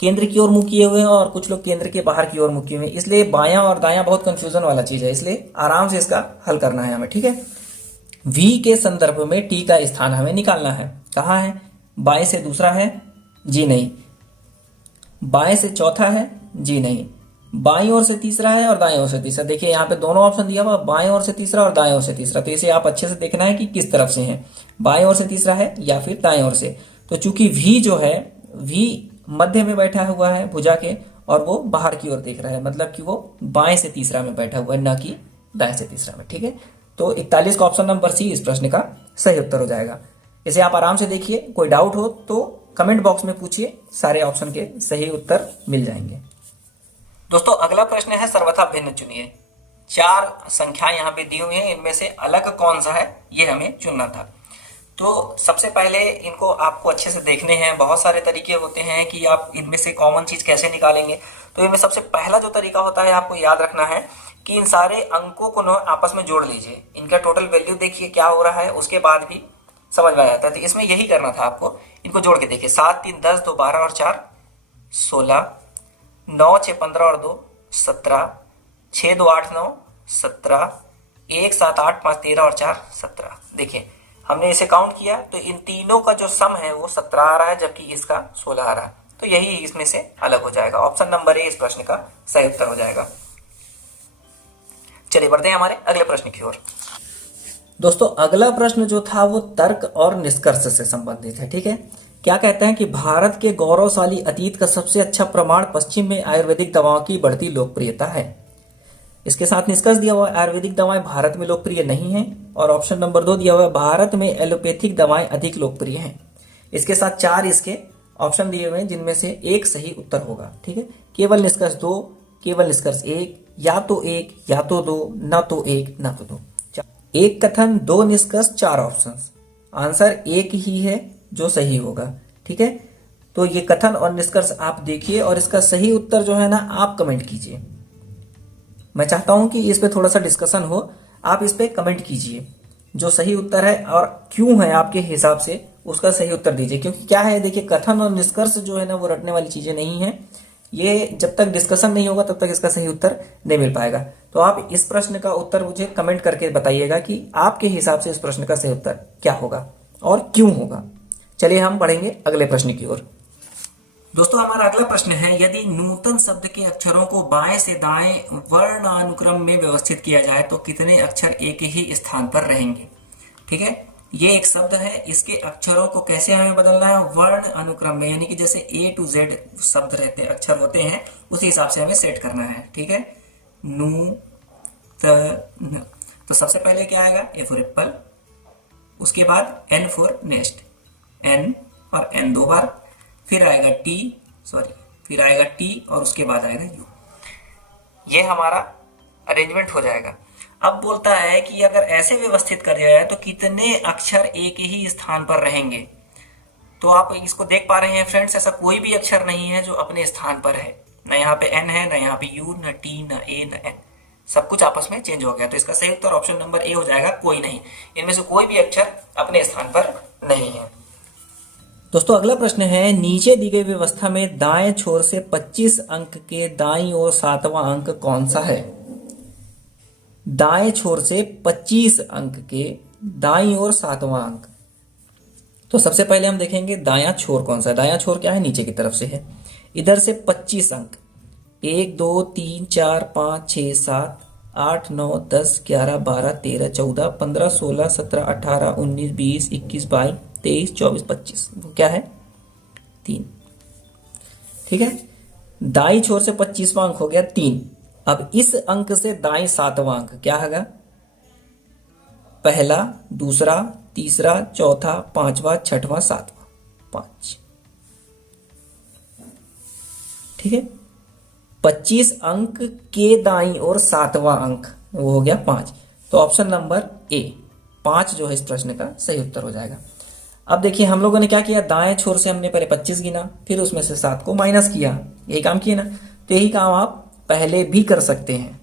केंद्र की ओर मुंह किए हुए हैं और कुछ लोग केंद्र के बाहर की ओर मुंह किए हुए हैं, इसलिए बायां और दायां बहुत कंफ्यूजन वाला चीज है, इसलिए आराम से इसका हल करना है हमें, ठीक है। V के संदर्भ में T का स्थान हमें निकालना है, कहाँ है, बाएं से दूसरा है, जी नहीं, बाएं से चौथा है, जी नहीं, बाईं ओर से तीसरा है और दाएं ओर से तीसरा। देखिए यहाँ पे दोनों ऑप्शन दिया हुआ, बाएं ओर से तीसरा और दाएं ओर से तीसरा, तो इसे आप अच्छे से देखना है कि किस तरफ से है, बाएं ओर से तीसरा है या फिर दाएं ओर से। तो चूंकि V जो है, V मध्य में बैठा हुआ है भुजा के, और वो बाहर की ओर देख रहा है, मतलब कि वो बाएं से तीसरा में बैठा हुआ है, ना कि दाएं से तीसरा में, ठीक है। तो 41 का ऑप्शन नंबर C इस प्रश्न का सही उत्तर हो जाएगा। इसे आप आराम से देखिए, कोई डाउट हो तो कमेंट बॉक्स में पूछिए, सारे ऑप्शन के सही उत्तर मिल जाएंगे। दोस्तों अगला प्रश्न है, सर्वथा भिन्न चुनिए। 4 संख्याएं यहाँ पे दी हुई हैं, इनमें से अलग कौन सा है ये हमें चुनना था। तो सबसे पहले इनको आपको अच्छे से देखने हैं, बहुत सारे तरीके होते हैं कि आप इनमें से कॉमन चीज कैसे निकालेंगे। तो इनमें सबसे पहला जो तरीका होता है, आपको याद रखना है कि इन सारे अंकों को न आपस में जोड़ लीजिए, इनका टोटल वैल्यू देखिए क्या हो रहा है, उसके बाद भी समझ में आ जाता है। तो इसमें यही करना था आपको, इनको जोड़ के देखिए, 7 3 10 2 12 और 4 16, 9 6 15 और 2 17, 6 2 8 9 17, 1 7 8 5 13 और 4 17। देखिए हमने इसे काउंट किया तो इन तीनों का जो सम है वो 17 आ रहा है, जबकि इसका 16 आ रहा है, तो यही इसमें से अलग हो जाएगा। ऑप्शन नंबर A इस प्रश्न का सही उत्तर हो जाएगा। चलिए बढ़ते हैं हमारे अगले प्रश्न की ओर। दोस्तों अगला प्रश्न जो था वो तर्क और निष्कर्ष से संबंधित है, ठीक है। क्या कहते हैं कि भारत के गौरवशाली अतीत का सबसे अच्छा प्रमाण पश्चिम में आयुर्वेदिक दवाओं की बढ़ती लोकप्रियता है। इसके साथ निष्कर्ष दिया हुआ है, आयुर्वेदिक दवाएं भारत में लोकप्रिय नहीं है, और ऑप्शन नंबर 2 दिया हुआ है, भारत में एलोपैथिक दवाएं अधिक लोकप्रिय हैं। इसके साथ 4 इसके ऑप्शन दिए हुए हैं, जिनमें से एक सही उत्तर होगा, ठीक है। केवल निष्कर्ष 2, केवल निष्कर्ष एक, या तो एक, या तो दो, ना तो एक, ना तो दो। एक कथन, दो निष्कर्ष, चार ऑप्शंस। आंसर एक ही है जो सही होगा। ठीक है, तो ये कथन और निष्कर्ष आप देखिए और इसका सही उत्तर जो है ना आप कमेंट कीजिए। मैं चाहता हूं कि इस पे थोड़ा सा डिस्कशन हो, आप इस पे कमेंट कीजिए जो सही उत्तर है और क्यों है आपके हिसाब से, उसका सही उत्तर दीजिए। क्योंकि क्या है, देखिए कथन और निष्कर्ष जो है ना वो रटने वाली चीजें नहीं है। ये जब तक डिस्कशन नहीं होगा तब तक इसका सही उत्तर नहीं मिल पाएगा। तो आप इस प्रश्न का उत्तर मुझे कमेंट करके बताइएगा कि आपके हिसाब से इस प्रश्न का सही उत्तर क्या होगा और क्यों होगा। चलिए हम बढ़ेंगे अगले प्रश्न की ओर। दोस्तों हमारा अगला प्रश्न है, यदि नूतन शब्द के अक्षरों को बाएं से दाएं वर्णानुक्रम में व्यवस्थित किया जाए तो कितने अक्षर एक ही स्थान पर रहेंगे। ठीक है, ये एक शब्द है, इसके अक्षरों को कैसे हमें बदलना है, वर्ण अनुक्रम में, यानी कि जैसे A to Z शब्द रहते हैं, अक्षर होते हैं, उसी हिसाब से हमें सेट करना है। ठीक है, नू त न। तो सबसे पहले क्या आएगा, A फॉर एप्पल, उसके बाद N फॉर नेस्ट, N और N दो बार, फिर आएगा फिर आएगा T और उसके बाद आएगा U। ये हमारा अरेंजमेंट हो जाएगा। अब बोलता है कि अगर ऐसे व्यवस्थित कर दिया जाए तो कितने अक्षर एक ही स्थान पर रहेंगे। तो आप इसको देख पा रहे हैं फ्रेंड्स, ऐसा कोई भी अक्षर नहीं है जो अपने स्थान पर है। न यहाँ पे N है, न यहाँ पे U, न T, न A, न N, सब कुछ आपस में चेंज हो गया। तो इसका सही उत्तर ऑप्शन नंबर ए हो जाएगा, कोई नहीं। इनमें से कोई भी अक्षर अपने स्थान पर नहीं है। दोस्तों अगला प्रश्न है, नीचे दी गई व्यवस्था में दाएं छोर से 25 अंक के दाईं ओर 7वां अंक कौन सा है। दाएं छोर से 25 अंक के दाईं ओर 7वां अंक। तो सबसे पहले हम देखेंगे दायां छोर कौन सा है। दायां छोर क्या है, नीचे की तरफ से है। इधर से 25 अंक, 1 2 3 4 5 6 7 8 9 10 11 12 13 14 15 16 17 18 19 20 21 22 23 24 25, वो क्या है, 3। ठीक है, दाई छोर से 25वां अंक हो गया 3। अब इस अंक से दाई 7वां अंक क्या होगा, पहला, दूसरा, तीसरा, चौथा, 5वां, 6वां, 7वां, 5। ठीक है, 25 अंक के दाई और 7वां अंक वो हो गया 5। तो ऑप्शन नंबर ए 5 जो है इस प्रश्न का सही उत्तर हो जाएगा। अब देखिए हम लोगों ने क्या किया, दाएं छोर से हमने पहले 25 गिना, फिर उसमें से 7 को माइनस किया, यही काम किया ना। तो यही काम आप पहले भी कर सकते हैं।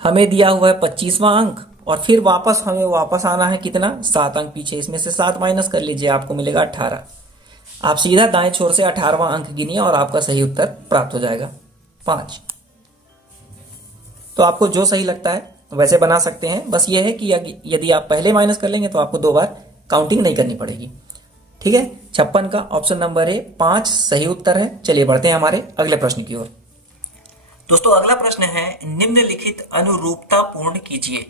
हमें दिया हुआ है 25वां अंक और फिर हमें वापस आना है कितना, 7 अंक पीछे, इसमें से 7 माइनस कर लीजिए, आपको मिलेगा 18। आप सीधा दाएं छोर से 18वां अंक गिनिए और आपका सही उत्तर प्राप्त हो जाएगा 5। तो आपको जो सही लगता है वैसे बना सकते हैं। बस ये है कि यदि आप पहले माइनस कर लेंगे तो आपको 2 बार काउंटिंग नहीं करनी पड़ेगी। ठीक है, 56 का ऑप्शन नंबर ए 5 सही उत्तर है। चलिए बढ़ते हैं हमारे अगले प्रश्न की ओर। दोस्तों अगला प्रश्न है, निम्नलिखित अनुरूपता पूर्ण कीजिए।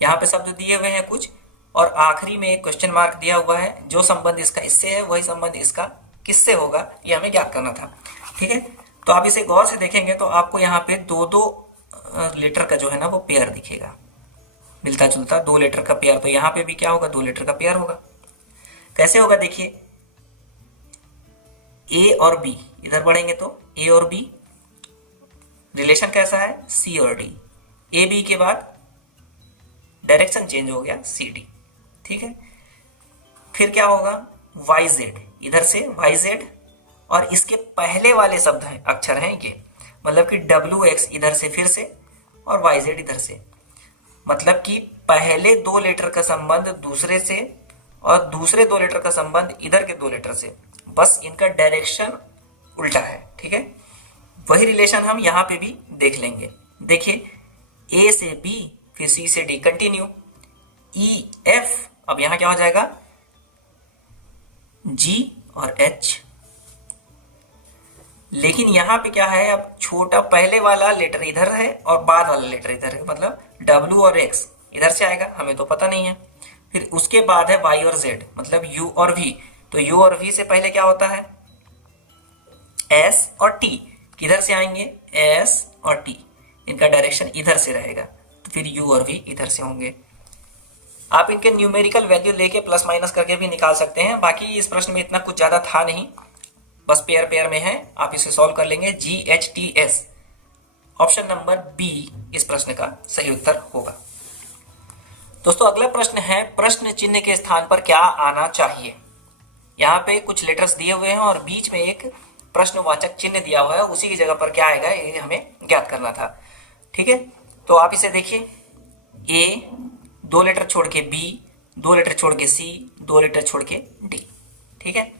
यहाँ पे शब्द दिए हुए हैं कुछ और आखिरी में एक क्वेश्चन मार्क दिया हुआ है। जो संबंध इसका इससे है वही संबंध इसका किससे होगा, ये हमें ज्ञात करना था। ठीक है, तो आप इसे गौर से देखेंगे तो आपको यहाँ पे 2-2 लेटर का जो है ना वो पेयर दिखेगा, मिलता जुलता 2 लेटर का पेयर। तो यहाँ पे भी क्या होगा, 2 लेटर का पेयर होगा। कैसे होगा, देखिए ए और बी, इधर बढ़ेंगे तो ए और बी, रिलेशन कैसा है, सी और डी। ए बी के बाद डायरेक्शन चेंज हो गया, सी डी। ठीक है, फिर क्या होगा, वाई जेड, इधर से वाई जेड और इसके पहले वाले शब्द हैं, अक्षर हैं ये, मतलब कि डब्ल्यू एक्स इधर से फिर से और वाई जेड इधर से। मतलब कि पहले 2 लेटर का संबंध दूसरे से और दूसरे 2 लेटर का संबंध इधर के 2 लेटर से, बस इनका डायरेक्शन उल्टा है। ठीक है, वही रिलेशन हम यहाँ पे भी देख लेंगे। देखिए ए से बी, फिर सी से डी, कंटिन्यू, ई एफ, अब यहाँ क्या हो जाएगा, जी और एच। लेकिन यहाँ पे क्या है, अब छोटा पहले वाला लेटर इधर है और बाद वाला लेटर इधर है, मतलब W और X इधर से आएगा, हमें तो पता नहीं है। फिर उसके बाद है Y और Z, मतलब U और V। तो U और V से पहले क्या होता है, S और T, किधर से आएंगे, S और T, इनका डायरेक्शन इधर से रहेगा, तो फिर U और V इधर से होंगे। आप इनके न्यूमेरिकल वैल्यू लेके प्लस माइनस करके भी निकाल सकते हैं। बाकी इस प्रश्न में इतना कुछ ज्यादा था नहीं, बस पेयर पेयर में है, आप इसे सॉल्व कर लेंगे। GHTS ऑप्शन नंबर बी इस प्रश्न का सही उत्तर होगा। दोस्तों अगला प्रश्न है, प्रश्न चिन्ह के स्थान पर क्या आना चाहिए। यहाँ पे कुछ लेटर्स दिए हुए हैं और बीच में एक प्रश्नवाचक चिन्ह दिया हुआ है, उसी की जगह पर क्या आएगा ये हमें ज्ञात करना था। ठीक है, तो आप इसे देखिए, ए 2 लेटर छोड़ के बी, 2 लेटर छोड़ के सी, 2 लेटर छोड़ के डी। ठीक है,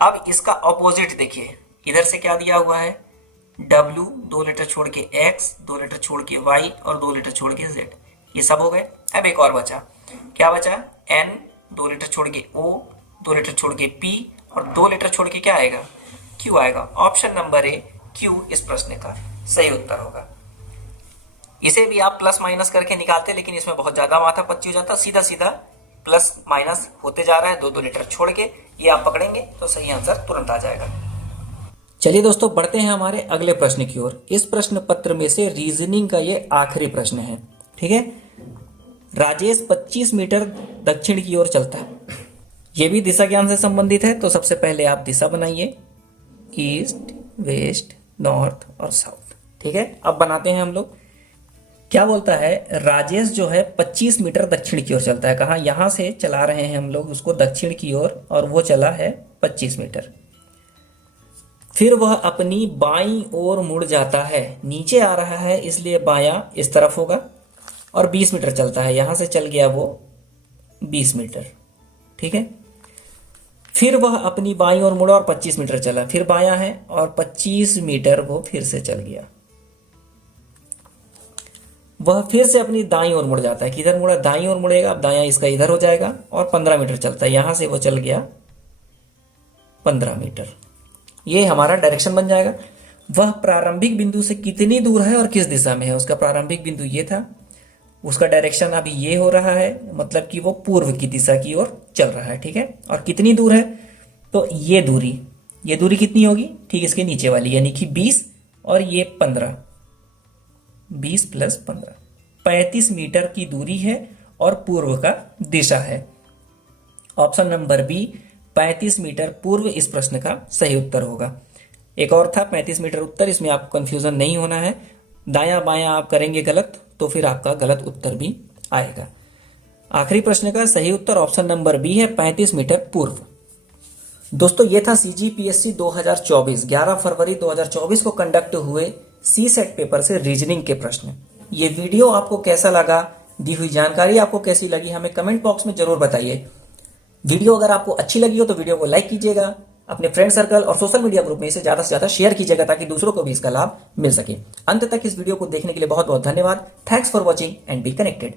अब इसका ऑपोजिट देखिए, इधर से क्या दिया हुआ है, डब्ल्यू 2 लेटर छोड़ के एक्स, 2 लेटर छोड़ के वाई और 2 लेटर छोड़ के जेड। ये सब हो गए। अब एक और बचा, क्या बचा, एन 2 लेटर छोड़ के ओ, 2 लेटर छोड़ के पी और 2 लेटर छोड़ के क्या आएगा, क्यू आएगा। ऑप्शन नंबर ए क्यू इस प्रश्न का सही उत्तर होगा। इसे भी आप प्लस माइनस करके निकालते, लेकिन इसमें बहुत ज्यादा माथा पच्ची हो जाता, सीधा सीधा प्लस माइनस होते जा रहा है, 2 लेटर छोड़ के, ये आप पकड़ेंगे तो सही आंसर तुरंत आ जाएगा। चलिए दोस्तों बढ़ते हैं हमारे अगले प्रश्न की ओर। इस प्रश्न पत्र में से रीजनिंग का ये आखिरी प्रश्न है। ठीक है, राजेश 25 मीटर दक्षिण की ओर चलता है। ये भी दिशा ज्ञान से संबंधित है, तो सबसे पहले आप दिशा बनाइए, ईस्ट, वेस्ट, नॉर्थ और साउथ। ठीक है, अब बनाते हैं हम लोग। क्या बोलता है, राजेश जो है 25 मीटर दक्षिण की ओर चलता है। कहाँ, यहां से चला रहे हैं हम लोग उसको दक्षिण की ओर, और वो चला है 25 मीटर। फिर वह अपनी बाईं ओर मुड़ जाता है, नीचे आ रहा है इसलिए बायां इस तरफ होगा, और 20 मीटर चलता है, यहां से चल गया वो 20 मीटर। ठीक है, फिर वह अपनी बाईं ओर मुड़ा और 25 मीटर चला, फिर बायां है और 25 मीटर वो फिर से चल गया। वह फिर से अपनी दाईं ओर मुड़ जाता है, किधर मुड़ा, दाईं ओर मुड़ेगा, अब दायां इसका इधर हो जाएगा, और 15 मीटर चलता है, यहां से वो चल गया 15 मीटर। ये हमारा डायरेक्शन बन जाएगा। वह प्रारंभिक बिंदु से कितनी दूर है और किस दिशा में है। उसका प्रारंभिक बिंदु ये था, उसका डायरेक्शन अभी ये हो रहा है, मतलब कि वो पूर्व की दिशा की ओर चल रहा है। ठीक है, और कितनी दूर है, तो ये दूरी कितनी होगी, ठीक इसके नीचे वाली, यानी कि 20 और ये 15, 20 प्लस 15, 35 मीटर की दूरी है और पूर्व का दिशा है। ऑप्शन नंबर बी 35 मीटर पूर्व इस प्रश्न का सही उत्तर होगा। एक और था 35 मीटर उत्तर, इसमें आपको कंफ्यूजन नहीं होना है। दायां बायां आप करेंगे गलत तो फिर आपका गलत उत्तर भी आएगा। आखिरी प्रश्न का सही उत्तर ऑप्शन नंबर बी है, 35 मीटर पूर्व। दोस्तों ये था सीजीपीएससी 2024 11 फरवरी 2024 को कंडक्ट हुए सी सेट पेपर से रीजनिंग के प्रश्न। ये वीडियो आपको कैसा लगा, दी हुई जानकारी आपको कैसी लगी, हमें कमेंट बॉक्स में जरूर बताइए। वीडियो अगर आपको अच्छी लगी हो तो वीडियो को लाइक कीजिएगा, अपने फ्रेंड सर्कल और सोशल मीडिया ग्रुप में इसे ज्यादा से ज्यादा शेयर कीजिएगा ताकि दूसरों को भी इसका लाभ मिल सके। अंत तक इस वीडियो को देखने के लिए बहुत बहुत धन्यवाद। Thanks for watching and be connected.